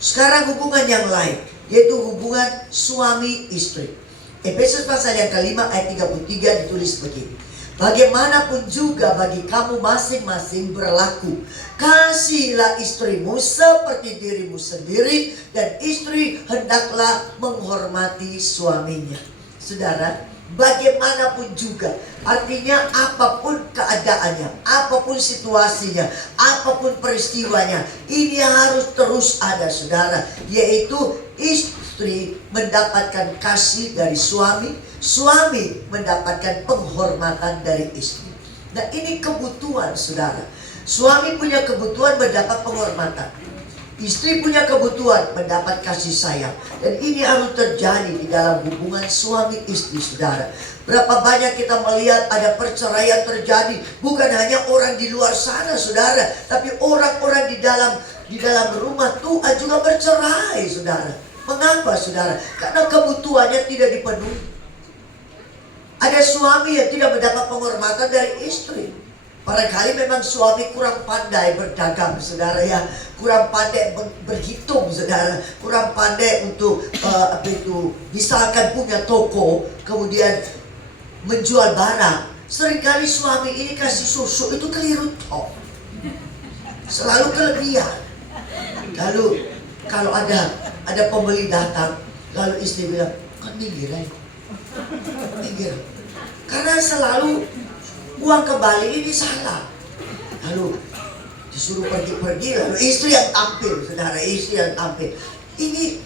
Sekarang hubungan yang lain, yaitu hubungan suami istri. Efesus pasal yang kelima ayat 33 ditulis begini. Bagaimanapun juga bagi kamu masing-masing berlaku, kasihilah istrimu seperti dirimu sendiri, dan istri hendaklah menghormati suaminya. Saudara, bagaimanapun juga, artinya apapun keadaannya, apapun situasinya, apapun peristiwanya, ini harus terus ada, saudara, yaitu istri mendapatkan kasih dari suami, suami mendapatkan penghormatan dari istri. Nah, ini kebutuhan, saudara. Suami punya kebutuhan mendapat penghormatan, istri punya kebutuhan mendapat kasih sayang. Dan ini harus terjadi di dalam hubungan suami istri, saudara. Berapa banyak kita melihat ada perceraian terjadi, bukan hanya orang di luar sana, saudara, tapi orang-orang di dalam rumah Tuhan juga bercerai, saudara. Mengapa, saudara? Karena kebutuhannya tidak dipenuhi. Ada suami yang tidak mendapat penghormatan dari istri. Barangkali memang suami kurang pandai berdagang, saudara, ya, kurang pandai berhitung, saudara, kurang pandai untuk misalkan punya toko, kemudian menjual barang. Seringkali suami ini kasih susu itu keliru toh, selalu kelebihan. Lalu kalau ada pembeli datang, lalu istri bilang, kan minggir aja, minggir. Karena selalu uang kembali ini salah. Lalu disuruh pergi-pergi, lalu istri yang tampil, saudara, istri yang tampil. Ini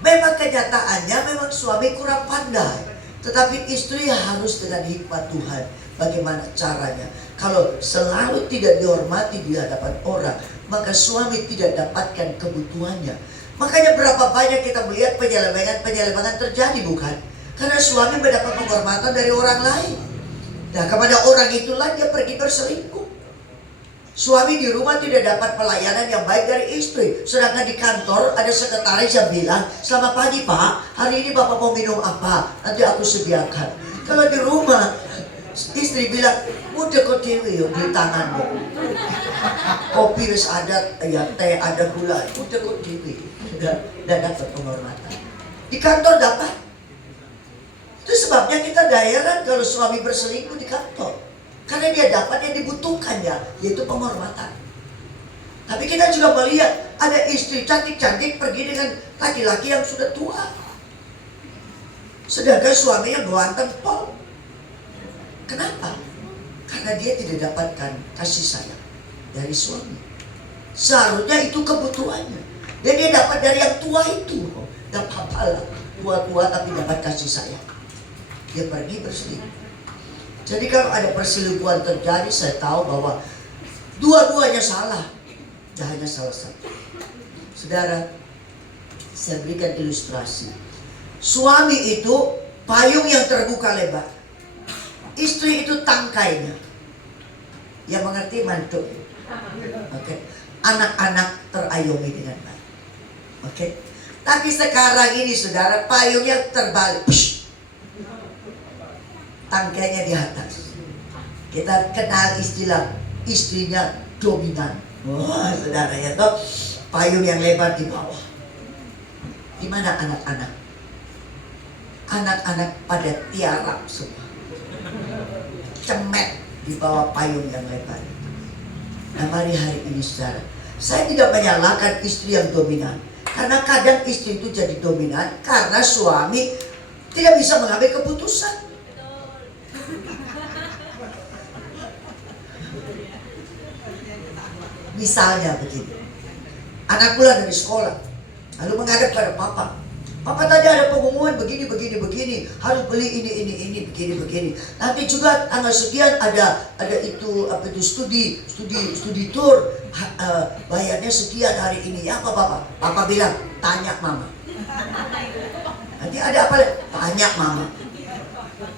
memang kenyataannya memang suami kurang pandai. Tetapi istri harus dengan hikmat Tuhan. Bagaimana caranya? Kalau selalu tidak dihormati di hadapan orang, maka suami tidak dapatkan kebutuhannya. Makanya berapa banyak kita melihat penyelewengan terjadi, bukan? Karena suami mendapat penghormatan dari orang lain. Nah, kepada orang itulah dia pergi berselingkuh. Suami di rumah tidak dapat pelayanan yang baik dari istri. Sedangkan di kantor ada sekretaris yang bilang, "Selamat pagi Pak, hari ini Bapak mau minum apa? Nanti aku sediakan." Kalau di rumah, istri bilang, "Udah kok dewi di tanganmu. Kopi wis ada, ya teh ada gula. Udah kok dewi." Dan dapat penghormatan. Di kantor dapat. Itu sebabnya kita heran kalau suami berselingkuh di kantor. Karena dia dapat yang dibutuhkannya, yaitu penghormatan. Tapi kita juga melihat ada istri cantik-cantik pergi dengan laki-laki yang sudah tua. Sedangkan suaminya ganteng pol. Kenapa? Karena dia tidak dapatkan kasih sayang dari suami. Seharusnya itu kebutuhannya. Dan dia dapat dari yang tua itu. Gak apa-apa lah, tua-tua tapi dapat kasih sayang. Dia pergi berselingkuh. Jadi kalau ada perselingkuhan terjadi, saya tahu bahwa dua-duanya salah. Tidak hanya salah satu. Saudara, saya berikan ilustrasi. Suami itu payung yang terbuka lebar. Istri itu tangkainya. Yang mengerti mantu. Oke. Anak-anak terayomi dengan baik. Oke. Tapi sekarang ini, saudara, payungnya terbalik. Tangkainya di atas. Kita kenal istilah istrinya dominan. Wah, saudara ya toh, payung yang lebar di bawah. Di mana anak-anak? Anak-anak pada tiarap semua, cemet di bawah payung yang lebar. Nah, mari hari ini saudara, saya tidak menyalahkan istri yang dominan, karena kadang istri itu jadi dominan karena suami tidak bisa mengambil keputusan. Misalnya begini, anak pulang dari sekolah, lalu menghadap pada papa. Papa tadi ada pengumuman begini, harus beli ini, begini. Nanti juga tanggal sekian ada itu apa itu studi tour, bayarnya sekian hari ini ya papa. Papa bilang tanya mama. Nanti ada apa? Tanya mama.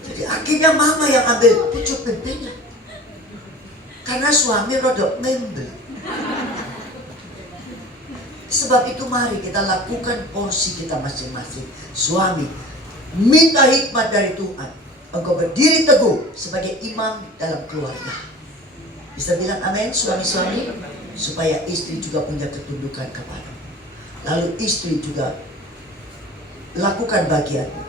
Jadi akhirnya mama yang ambil pucuk pimpinnya, karena suami rodok membel. Sebab itu mari kita lakukan porsi kita masing-masing. Suami, minta hikmat dari Tuhan. Engkau berdiri teguh sebagai imam dalam keluarga. Bisa bilang amin suami-suami? Supaya istri juga punya ketundukan kepada. Lalu istri juga lakukan bagianmu,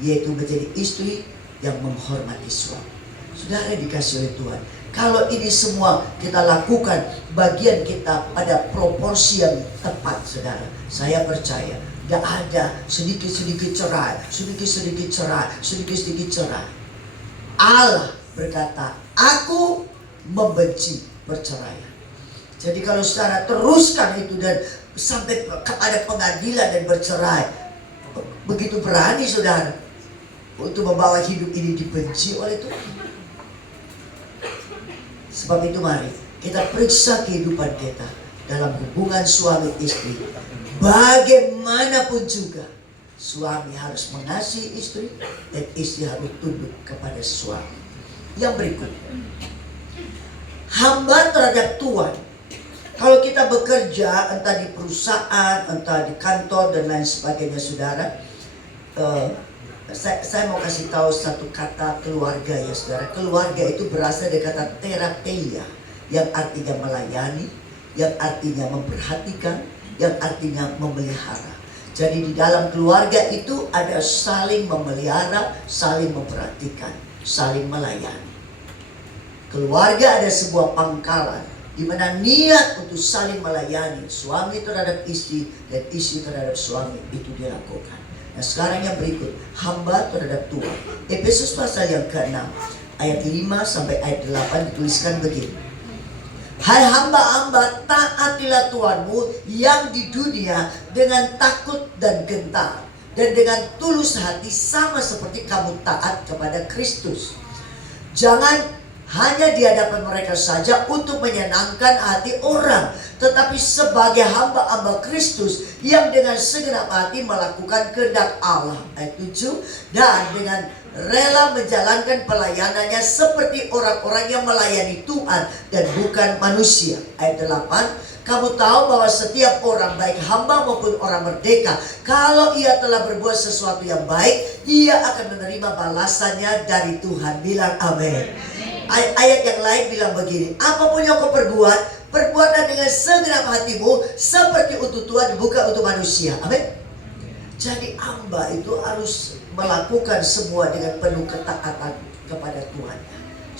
yaitu menjadi istri yang menghormati suami. Saudara dikasih oleh Tuhan, kalau ini semua kita lakukan bagian kita pada proporsi yang tepat, saudara, saya percaya tidak ada sedikit-sedikit cerai. Allah berkata, aku membenci perceraian. Jadi kalau saudara teruskan itu dan sampai kepada pengadilan dan bercerai, begitu berani saudara untuk membawa hidup ini dibenci oleh Tuhan. Sebab itu mari kita periksa kehidupan kita dalam hubungan suami istri. Bagaimanapun juga suami harus mengasihi istri dan istri harus tunduk kepada suami. Yang berikut, hamba terhadap Tuhan. Kalau kita bekerja entah di perusahaan, entah di kantor dan lain sebagainya saudara, saya mau kasih tahu satu kata keluarga ya saudara. Keluarga itu berasal dari kata terapeia, yang artinya melayani, yang artinya memperhatikan, yang artinya memelihara. Jadi di dalam keluarga itu ada saling memelihara, saling memperhatikan, saling melayani. Keluarga ada sebuah pangkalan di mana niat untuk saling melayani suami terhadap istri dan istri terhadap suami itu dilakukan. Nah sekarang yang berikut, hamba terhadap Tuhan. Efesus pasal yang ke-6 ayat 5 sampai ayat 8 dituliskan begini. Hai hamba-hamba, taatilah Tuhanmu yang di dunia dengan takut dan gentar, dan dengan tulus hati sama seperti kamu taat kepada Kristus. Jangan hanya di hadapan mereka saja untuk menyenangkan hati orang, tetapi sebagai hamba-hamba Kristus yang dengan segenap hati melakukan kehendak Allah. Ayat 7, dan dengan rela menjalankan pelayanannya seperti orang-orang yang melayani Tuhan dan bukan manusia. Ayat 8, kamu tahu bahwa setiap orang, baik hamba maupun orang merdeka, kalau ia telah berbuat sesuatu yang baik, ia akan menerima balasannya dari Tuhan. Bilang amin. Ayat yang lain bilang begini, apapun yang kau perbuat, perbuatlah dengan segenap hatimu seperti untuk Tuhan, bukan untuk manusia. Amin. Jadi hamba itu harus melakukan semua dengan penuh ketaatan kepada Tuhan,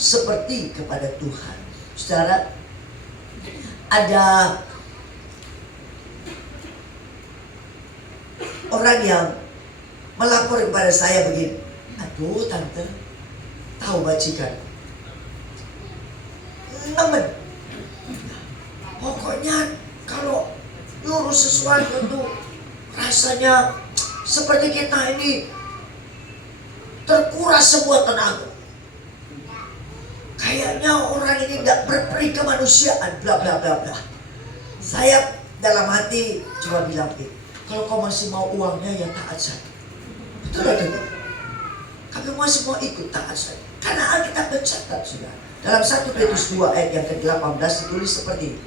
seperti kepada Tuhan. Saudara, ada orang yang melapor kepada saya begini, aduh tante, tahu majikan, nemen, pokoknya kalau nyuruh sesuatu itu rasanya seperti kita ini terkuras sebuah tenaga. Kayaknya orang ini gak berperi kemanusiaan, bla bla bla bla. Saya dalam hati cuma bilang, kalau kau masih mau uangnya ya taat saya. Betul atau tidak? Kami masih mau ikut taat saya. Karena Alkitab mencatat sudah. Dalam 1 Petrus 2 ayat yang ke-18 ditulis seperti ini.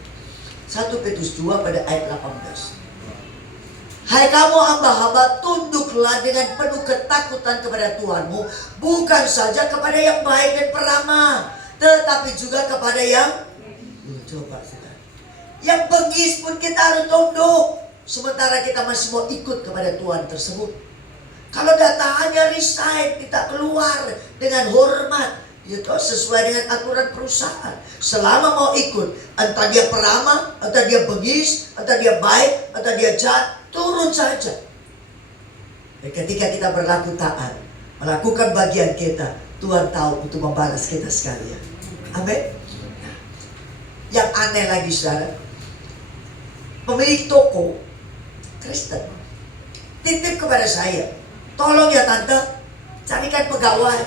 1 Petrus 2 pada ayat 18. Hai kamu hamba-hamba, tunduklah dengan penuh ketakutan kepada Tuhanmu, bukan saja kepada yang baik dan peramah, tetapi juga kepada yang Yang bengis pun kita harus tunduk. Sementara kita masih mau ikut kepada Tuhan tersebut. Kalau datanya resign, kita keluar dengan hormat, itu sesuai dengan aturan perusahaan. Selama mau ikut, entah dia peramah, entah dia bengis, entah dia baik, entah dia jahat, turun saja. Dan ketika kita berlaku taat, melakukan bagian kita, Tuhan tahu untuk membalas kita sekalian. Amin. Yang aneh lagi saudara, pemilik toko Kristen titip kepada saya, tolong ya tante, carikan pegawai.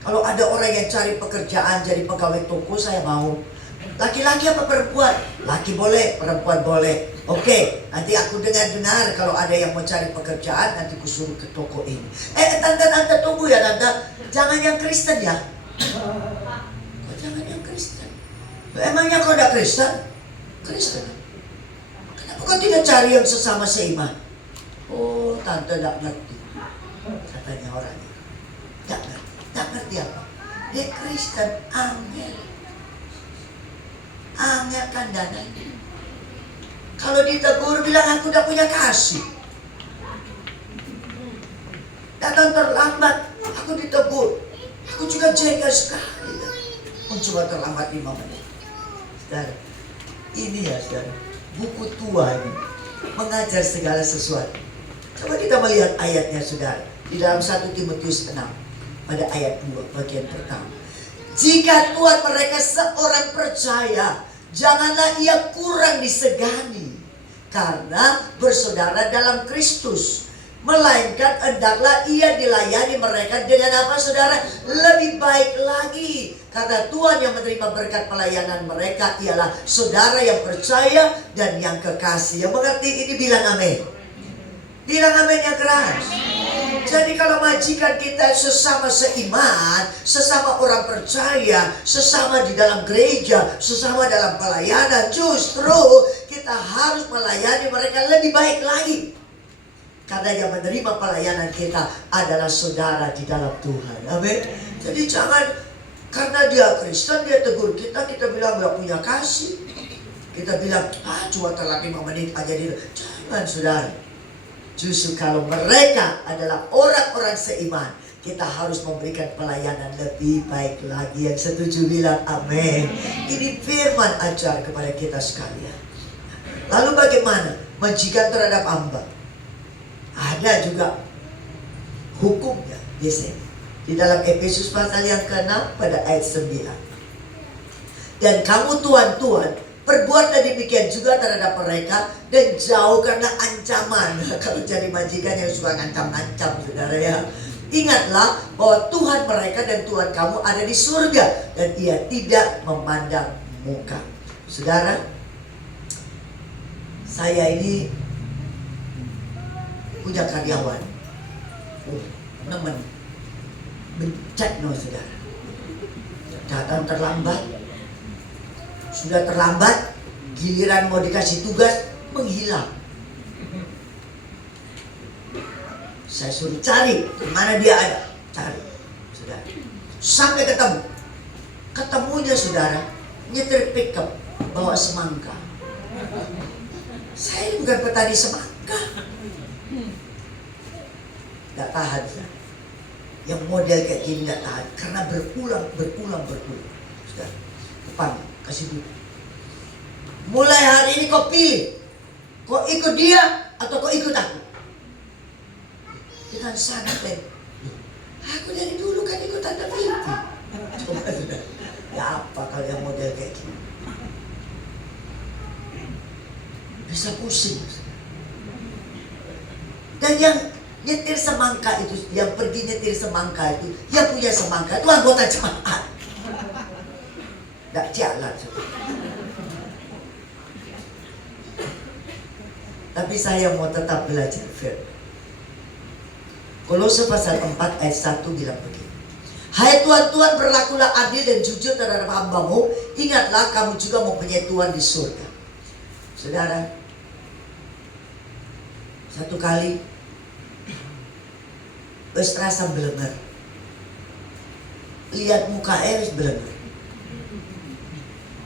Kalau ada orang yang cari pekerjaan jadi pegawai toko, saya mau. Laki-laki apa perempuan? Laki boleh, perempuan boleh. Oke, nanti aku dengar kalau ada yang mau cari pekerjaan, nanti aku suruh ke toko ini. Tante tunggu ya tante, jangan yang Kristen ya. Kok jangan yang Kristen? Emangnya kau udah Kristen? Kristen. Kenapa kau tidak cari yang sesama seiman? Oh, tante tidak ngerti, katanya orangnya. Tidak ngerti apa? Dia Kristen, angel kan dananya. Kalau ditegur bilang aku udah punya kasih. Datang terlambat, aku ditegur. Aku juga jaga sekali. Cuma terlambat 5 menit. Saudara, ini ya saudara, buku tua ini mengajar segala sesuatu. Coba kita melihat ayatnya saudara. Di dalam 1 Timotius 6 pada ayat 2 bagian pertama. Jika Tuhan mereka seorang percaya, janganlah ia kurang disegani karena bersaudara dalam Kristus. Melainkan hendaklah ia dilayani mereka dengan apa saudara? Lebih baik lagi. Karena Tuhan yang menerima berkat pelayanan mereka ialah saudara yang percaya dan yang kekasih. Yang mengerti ini bilang amin. Bilang amin yang keras. Jadi kalau majikan kita sesama seiman, sesama orang percaya, sesama di dalam gereja, sesama dalam pelayanan, justru kita harus melayani mereka lebih baik lagi. Karena yang menerima pelayanan kita adalah saudara di dalam Tuhan. Amin. Jadi jangan karena dia Kristen, dia tegur kita bilang gak punya kasih. Kita bilang, cuma telat 5 menit aja dia. Jangan saudara. Justru kalau mereka adalah orang-orang seiman, kita harus memberikan pelayanan lebih baik lagi. Yang setuju bilang amin. Ini firman ajar kepada kita sekalian. Lalu bagaimana majikan terhadap hamba? Ada juga hukumnya biasanya. Di dalam Efesus pasal yang ke-6 pada ayat 9. Dan kamu tuan-tuan, perbuatlah demikian juga terhadap mereka dan jauhkanlah ancaman. Kalau jadi majikan yang suka ngancam-ngancam saudara ya. Ingatlah bahwa Tuhan mereka dan Tuhan kamu ada di surga dan ia tidak memandang muka. Saudara, saya ini punya karyawan, teman becek no saudara, datang terlambat, sudah terlambat, giliran mau dikasih tugas menghilang. Saya suruh cari mana dia ada, cari saudara, sampai ketemunya saudara, nyetir pickup bawa semangka. Saya bukan petani semangka. Gak tahan saudara. Yang model kayak gini gak tahan karena berulang. Sudah, depan kasih duit. Mulai hari ini kau pilih, kau ikut dia atau kau ikut aku. Dengan santai. Aku dari dulu kan ikut Tante Vivi. Coba sudah. Ya apa kalau yang model kayak gini? Bisa pusing. Dan yang nyetir semangka itu, yang pergi nyetir semangka itu, yang punya semangka itu anggota jemaat. Tidak jalan. Tapi saya mau tetap belajar firman. Kolose pasal 4 ayat 1 bilang begini. Hai Tuhan, berlakulah adil dan jujur terhadap hamba-Mu. Ingatlah kamu juga mempunyai Tuhan di surga. Saudara, satu kali terasa belenger. Lihat muka Eris belenger.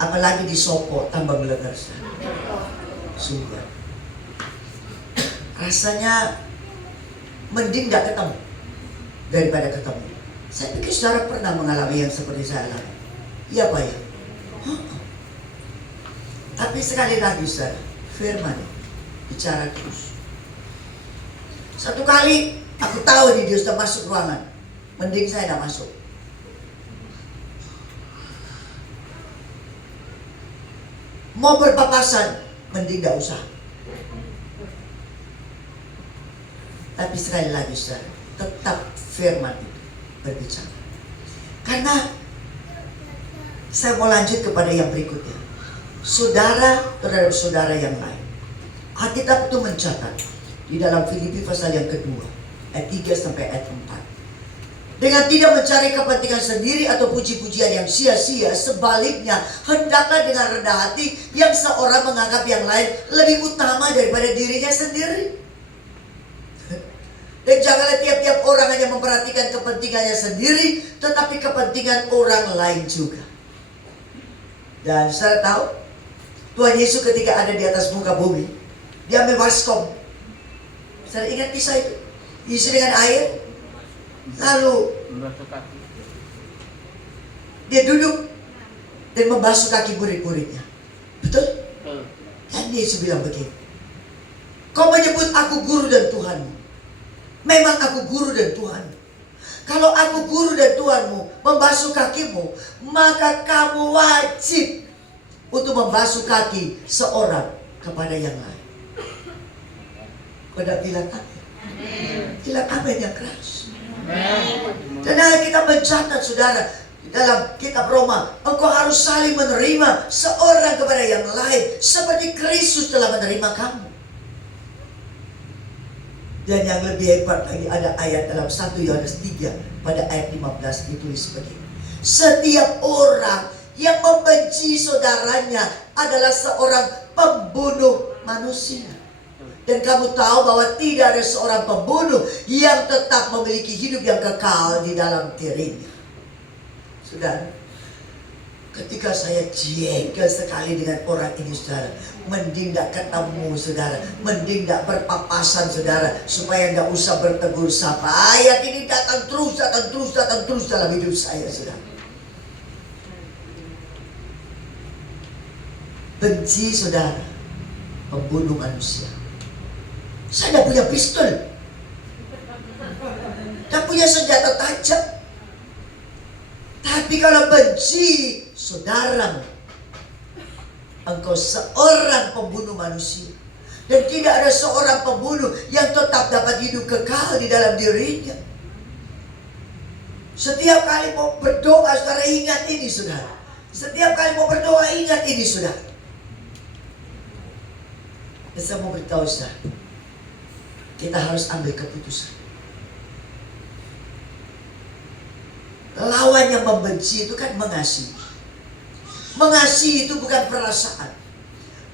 Apalagi di Sopo, tambah melegar. Sudah. Rasanya mending gak ketemu daripada ketemu. Saya pikir saudara pernah mengalami yang seperti saya alami. Iya Pak ya? Tapi sekali lagi saudara, firman bicara terus. Satu kali aku tahu nih dia sudah masuk ruangan, mending saya gak masuk. Mau berpapasan, mending gak usah. Tapi sekali lagi saudara, tetap firman itu berbicara. Karena saya mau lanjut kepada yang berikutnya. Saudara terhadap saudara yang lain. Alkitab itu mencatat di dalam Filipi pasal yang kedua, ayat 3 sampai ayat 4. Dengan tidak mencari kepentingan sendiri atau puji-pujian yang sia-sia, sebaliknya hendaklah dengan rendah hati yang seorang menganggap yang lain lebih utama daripada dirinya sendiri. Dan janganlah tiap-tiap orang hanya memperhatikan kepentingannya sendiri, tetapi kepentingan orang lain juga. Dan saudara tahu, Tuhan Yesus ketika ada di atas muka bumi, dia ambil baskom. Saudara ingat kisah itu? Diisi dengan air, lalu dia duduk dan membasuh kaki murid-muridnya. Betul? Dan Yesus bilang begini, kau menyebut aku guru dan Tuhanmu. Memang aku guru dan Tuhanmu. Kalau aku guru dan Tuhanmu membasuh kakimu, maka kamu wajib untuk membasuh kaki seorang kepada yang lain. Pada bilang amin. Bilang amin yang keras. Dan kita mencatat saudara dalam kitab Roma, engkau harus saling menerima seorang kepada yang lain seperti Kristus telah menerima kamu. Dan yang lebih hebat lagi ada ayat dalam 1 Yohanes 3 pada ayat 15 ditulis begini. Setiap orang yang membenci saudaranya adalah seorang pembunuh manusia. Dan kamu tahu bahwa tidak ada seorang pembunuh yang tetap memiliki hidup yang kekal di dalam dirinya. Saudara, ketika saya jengkel sekali dengan orang ini saudara, mending gak ketemu saudara, mending gak berpapasan saudara, supaya gak usah bertegur sapa. Ayat ini datang terus dalam hidup saya saudara. Benci saudara, pembunuh manusia. Saya tidak punya pistol, tidak punya senjata tajam. Tapi kalau benci saudaramu, engkau seorang pembunuh manusia. Dan tidak ada seorang pembunuh yang tetap dapat hidup kekal di dalam dirinya. Setiap kali mau berdoa, saudara ingat ini saudara. Setiap kali mau berdoa ingat ini saudara. Dan saya mau beritahu saudara, kita harus ambil keputusan. Lawan yang membenci itu kan mengasihi. Mengasihi itu bukan perasaan.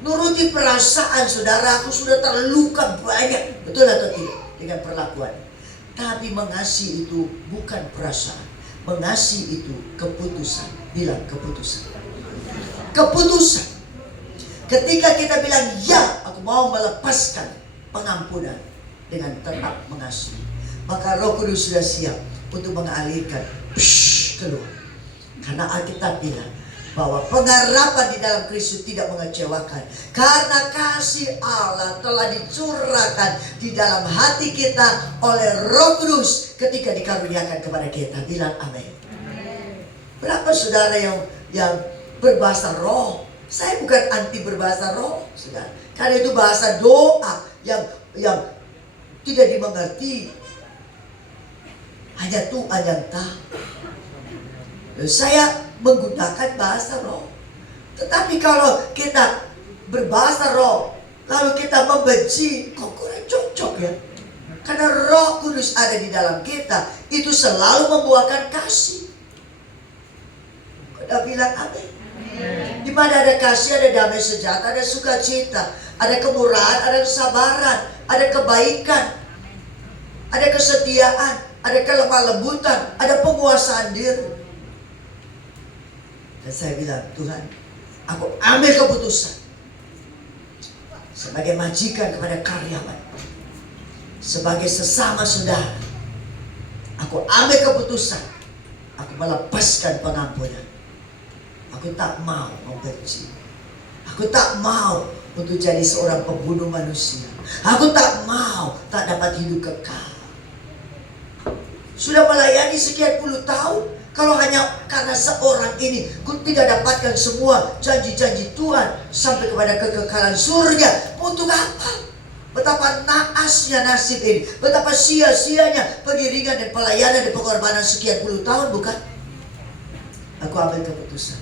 Nuruti perasaan saudara, aku sudah terluka banyak, betul atau tidak dengan perlakuan. Tapi mengasihi itu bukan perasaan. Mengasihi itu keputusan. Bilang keputusan. Keputusan. Ketika kita bilang ya, aku mau melepaskan pengampunan dengan tetap mengasihi, maka Roh Kudus sudah siap untuk mengalirkan keluar. Karena Alkitab bilang bahwa pengharapan di dalam Kristus tidak mengecewakan, karena kasih Allah telah dicurahkan di dalam hati kita oleh Roh Kudus ketika dikaruniakan kepada kita. Bilang amin. Berapa saudara yang berbahasa roh? Saya bukan anti berbahasa roh, saudara. Karena itu bahasa doa yang tidak dimengerti. Hanya Tuhan yang tahu. Saya menggunakan bahasa roh. Tetapi kalau kita berbahasa roh, lalu kita membenci, kok kurang cocok ya? Karena Roh Kudus ada di dalam kita, itu selalu membuahkan kasih. Kita bilang amin. Di mana ada kasih, ada damai sejahtera, ada sukacita, ada kemurahan, ada kesabaran, ada kebaikan, ada kesetiaan, ada kelemah lembutan, ada penguasaan diri. Dan saya bilang, Tuhan, Aku ambil keputusan sebagai majikan kepada karyawan, sebagai sesama saudara. Aku ambil keputusan, aku melepaskan pengampunan. Aku tak mau membenci. Aku tak mau untuk jadi seorang pembunuh manusia. Aku tak mau tak dapat hidup kekal. Sudah melayani sekian puluh tahun, kalau hanya karena seorang ini ku tidak dapatkan semua janji-janji Tuhan sampai kepada kekekalan surga, untuk apa? Betapa naasnya nasib ini, betapa sia-sianya pengiringan dan pelayanan dan pengorbanan sekian puluh tahun, bukan? Aku ambil keputusan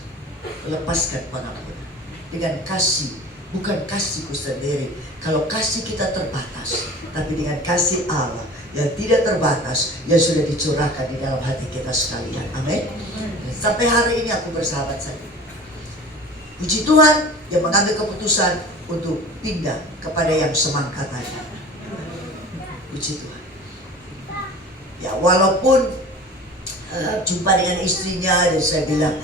melepaskan pengampunan dengan kasih, bukan kasihku sendiri. Kalau kasih kita terbatas, tapi dengan kasih Allah yang tidak terbatas, yang sudah dicurahkan di dalam hati kita sekalian. Amin. Sampai hari ini aku bersahabat saja. Puji Tuhan yang mengambil keputusan untuk pindah kepada yang semangka tadi. Puji Tuhan. Ya, walaupun jumpa dengan istrinya dan saya bilang,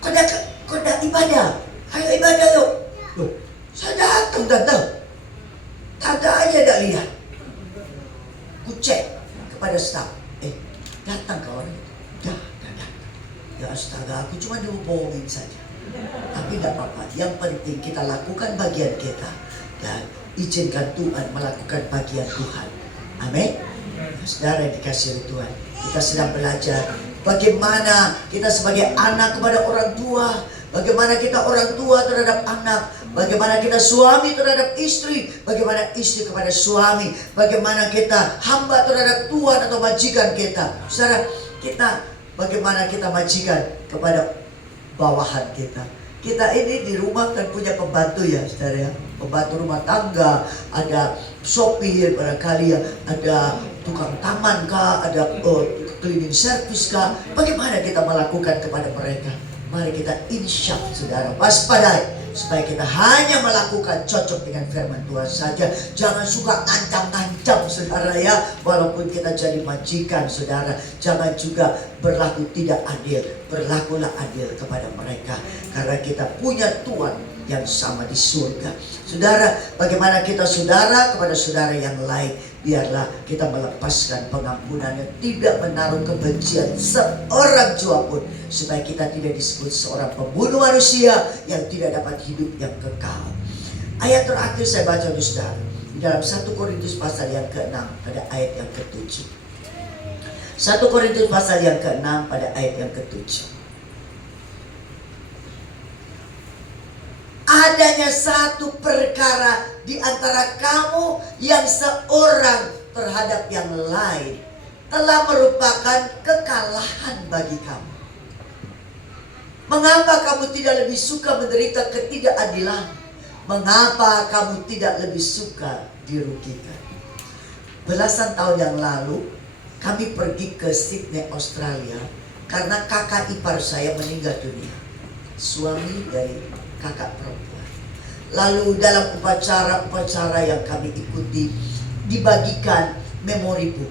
kau dah ibadah, ayo ibadah yuk. Loh, saya datang. Kagak aja dah lihat. Ku cek kepada staf, datang ke orang itu. Dah. Ya astaga, aku cuma dibohongin saja. Tapi tidak apa-apa, yang penting kita lakukan bagian kita dan izinkan Tuhan melakukan bagian Tuhan. Amin. Saudara yang dikasihi Tuhan, kita sedang belajar bagaimana kita sebagai anak kepada orang tua, bagaimana kita orang tua terhadap anak, bagaimana kita suami terhadap istri, bagaimana istri kepada suami, bagaimana kita hamba terhadap Tuhan atau majikan kita. Saudara, kita bagaimana kita majikan kepada bawahan kita. Kita ini di rumah kan punya pembantu ya, saudara ya. Pembantu rumah tangga, ada sopir barangkali ya, ada tukang taman kah, ada cleaning service kah. Bagaimana kita melakukan kepada mereka? Mari kita insyaf, saudara, waspadai supaya kita hanya melakukan cocok dengan firman Tuhan saja. Jangan suka ngancam-ngancam, saudara ya. Walaupun kita jadi majikan, saudara, jangan juga berlaku tidak adil. Berlakulah adil kepada mereka, karena kita punya Tuhan yang sama di surga. Saudara, bagaimana kita saudara kepada saudara yang lain, biarlah kita melepaskan pengampunan yang tidak menaruh kebencian seorang jua pun, supaya kita tidak disebut seorang pembunuh manusia yang tidak dapat hidup yang kekal. Ayat terakhir saya baca untuk saudara di dalam 1 Korintus pasal yang ke-6 pada ayat yang ke-7. 1 Korintus pasal yang ke-6 pada ayat yang ke-7. Adanya satu perkara di antara kamu yang seorang terhadap yang lain telah merupakan kekalahan bagi kamu. Mengapa kamu tidak lebih suka menderita ketidakadilan? Mengapa kamu tidak lebih suka dirugikan? Belasan tahun yang lalu kami pergi ke Sydney, Australia, karena kakak ipar saya meninggal dunia, suami dari kakak perempuan. Lalu dalam upacara-upacara yang kami ikuti, dibagikan memory book.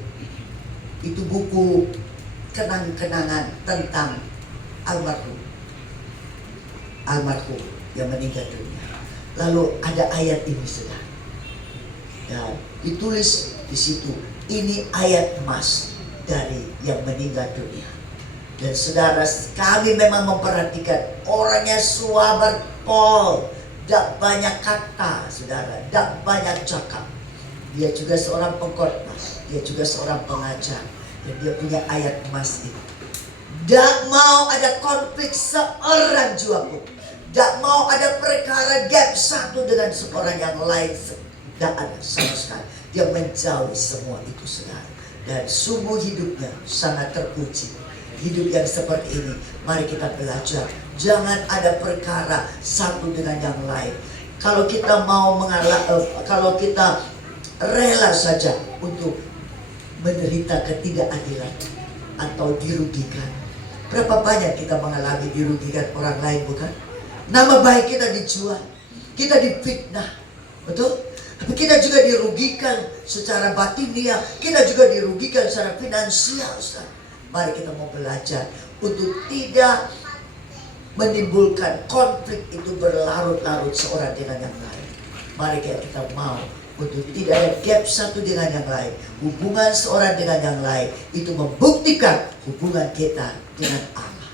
Itu buku kenang-kenangan tentang almarhum yang meninggal dunia. Lalu ada ayat ini, saudara. Dan ditulis di situ, ini ayat emas dari yang meninggal dunia. Dan saudara, kami memang memperhatikan orangnya suabar Paul, tak banyak kata, saudara, tak banyak cakap. Dia juga seorang pengkhotbah, dia juga seorang pengajar, dan dia punya ayat emas itu. Tak mau ada konflik seorang jua pun, tak mau ada perkara gap satu dengan seorang yang lain, tak ada sama sekali. Dia menjauhi semua itu, saudara, dan sungguh hidupnya sangat terpuji. Hidup yang seperti ini, mari kita belajar. Jangan ada perkara satu dengan yang lain. Kalau kita mau kalau kita rela saja untuk menderita ketidakadilan atau dirugikan. Berapa banyak kita mengalami dirugikan orang lain, bukan? Nama baik kita dijual, kita difitnah, betul? Tapi kita juga dirugikan secara batinia, kita juga dirugikan secara finansial, Ustaz. Mari kita mau belajar untuk tidak menimbulkan konflik itu berlarut-larut seorang dengan yang lain. Mari kita mau untuk tidak ada gap satu dengan yang lain. Hubungan seorang dengan yang lain itu membuktikan hubungan kita dengan Allah.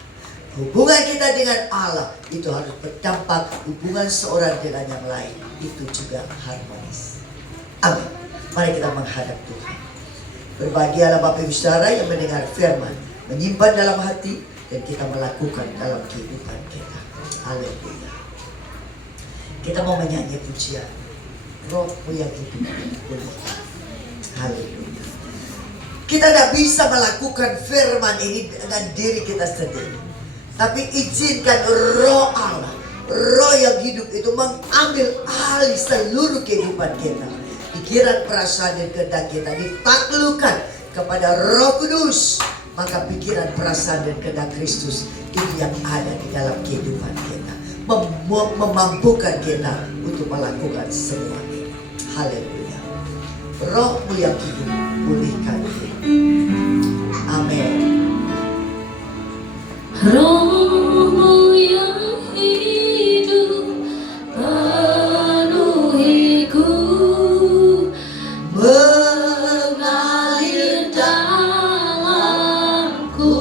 Hubungan kita dengan Allah itu harus berdampak hubungan seorang dengan yang lain itu juga harmonis. Amin. Mari kita menghadap Tuhan. Berbahagialah Bapak Ibu Saudara yang mendengar firman, menyimpan dalam hati, dan kita melakukan dalam kehidupan kita. Haleluya. Kita mau menyanyi pujian Rohmu yang hidup pulihkan. Haleluya. Kita tidak bisa melakukan firman ini dengan diri kita sendiri, tapi izinkan Roh Allah, Roh yang hidup itu mengambil alih seluruh kehidupan kita. Pikiran, perasaan, dan kehendak kita ditaklukkan kepada Roh Kudus. Maka pikiran, perasaan, dan kehendak Kristus itu yang ada di dalam kehidupan kita, memampukan kita untuk melakukan semua ini. Haleluya. Rohmu yang hidup, pulihkan kita. Amin. Rohmu yang hidup, penuhiku, mengalir dalamku.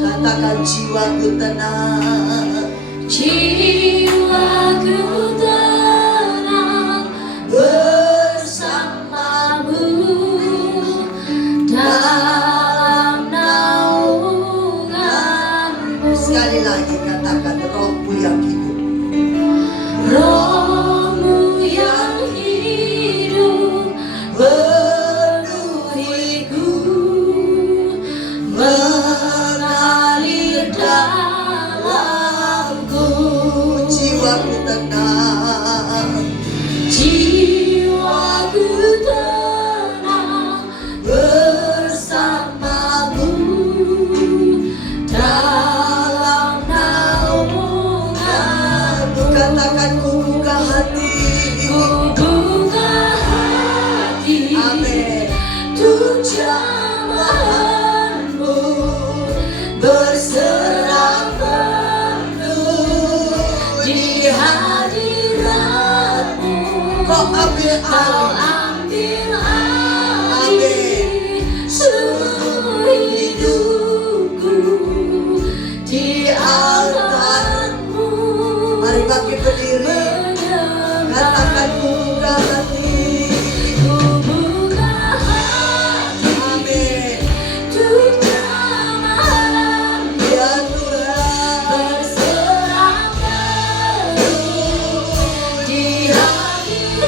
Katakan jiwaku tenang. Jiwaku tenang bersamamu dalam naunganmu. Sekali lagi katakan rohmu yang hidup. Rohmu yang hidup penuhiku, mengalir dalamku. Jiwaku tenang. Jiwaku tenang bersamamu dalam naunganmu. Katakan ku buka hati. Ku buka hati Amin. untuk jamahanmu, berserah penuh di hadiratmu. Kau ambil Kau alih. ambil alih seluruh hidupku di altarmu. Mari bangkit berdiri. Katakan ku buka hati. Ku buka hati Amin. untuk jamahanmu, Ya Tuhan. berserah penuh di hadiratmu.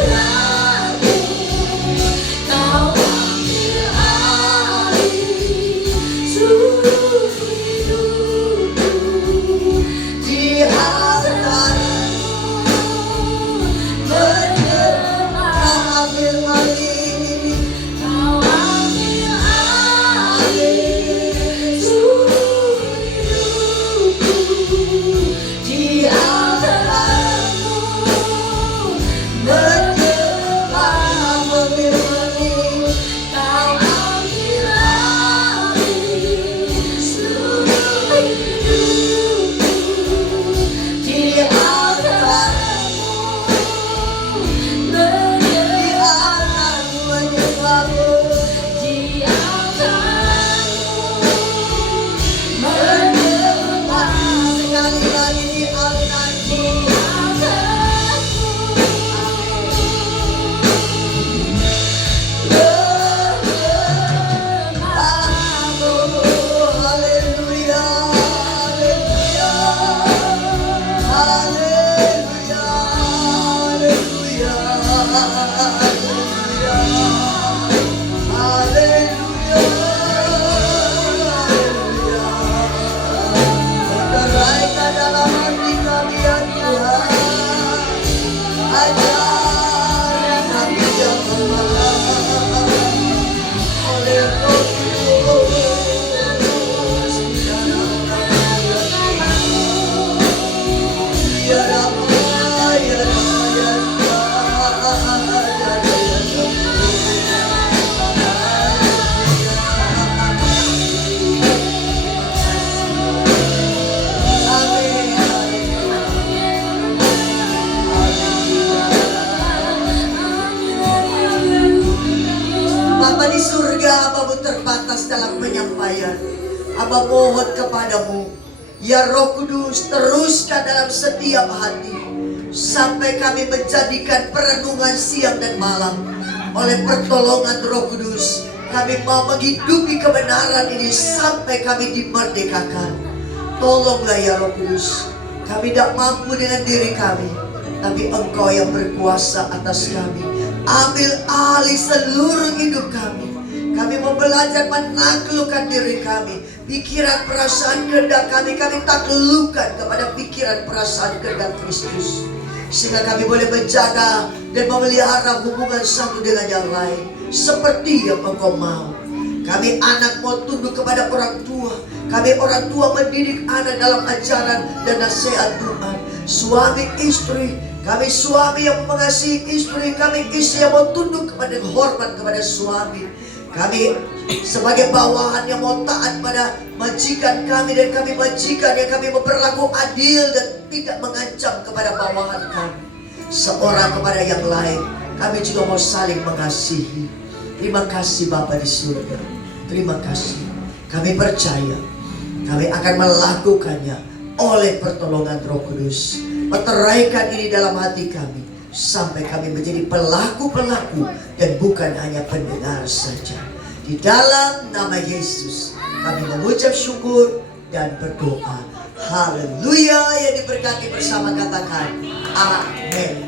Amba mohon kepadamu, ya Roh Kudus, teruskan dalam setiap hati, sampai kami menjadikan perenungan siang dan malam. Oleh pertolongan Roh Kudus, kami mau menghidupi kebenaran ini sampai kami dimerdekakan. Tolonglah ya Roh Kudus, kami tidak mampu dengan diri kami, tapi Engkau yang berkuasa atas kami. Ambil alih seluruh hidup kami. Kami mau belajar menaklukkan diri kami. Pikiran, perasaan, kehendak kami taklukkan kepada pikiran, perasaan, kehendak Kristus. Sehingga kami boleh menjaga dan memelihara hubungan satu dengan yang lain, seperti yang Engkau mau. Kami anak mau tunduk kepada orang tua. Kami orang tua mendidik anak dalam ajaran dan nasihat Tuhan. Suami istri, kami suami yang mengasihi istri, kami istri yang mau tunduk kepada hormat kepada suami. Kami sebagai bawahan yang mau taat pada majikan kami, dan kami majikan yang kami berlaku adil dan tidak mengancam kepada bawahan kami. Seorang kepada yang lain, kami juga mau saling mengasihi. Terima kasih Bapa di surga. Terima kasih. Kami percaya kami akan melakukannya oleh pertolongan Roh Kudus. Meteraikan ini dalam hati kami sampai kami menjadi pelaku-pelaku dan bukan hanya pendengar saja. Di dalam nama Yesus kami mengucap syukur dan berdoa. Haleluya. Yang diberkati bersama katakan amin.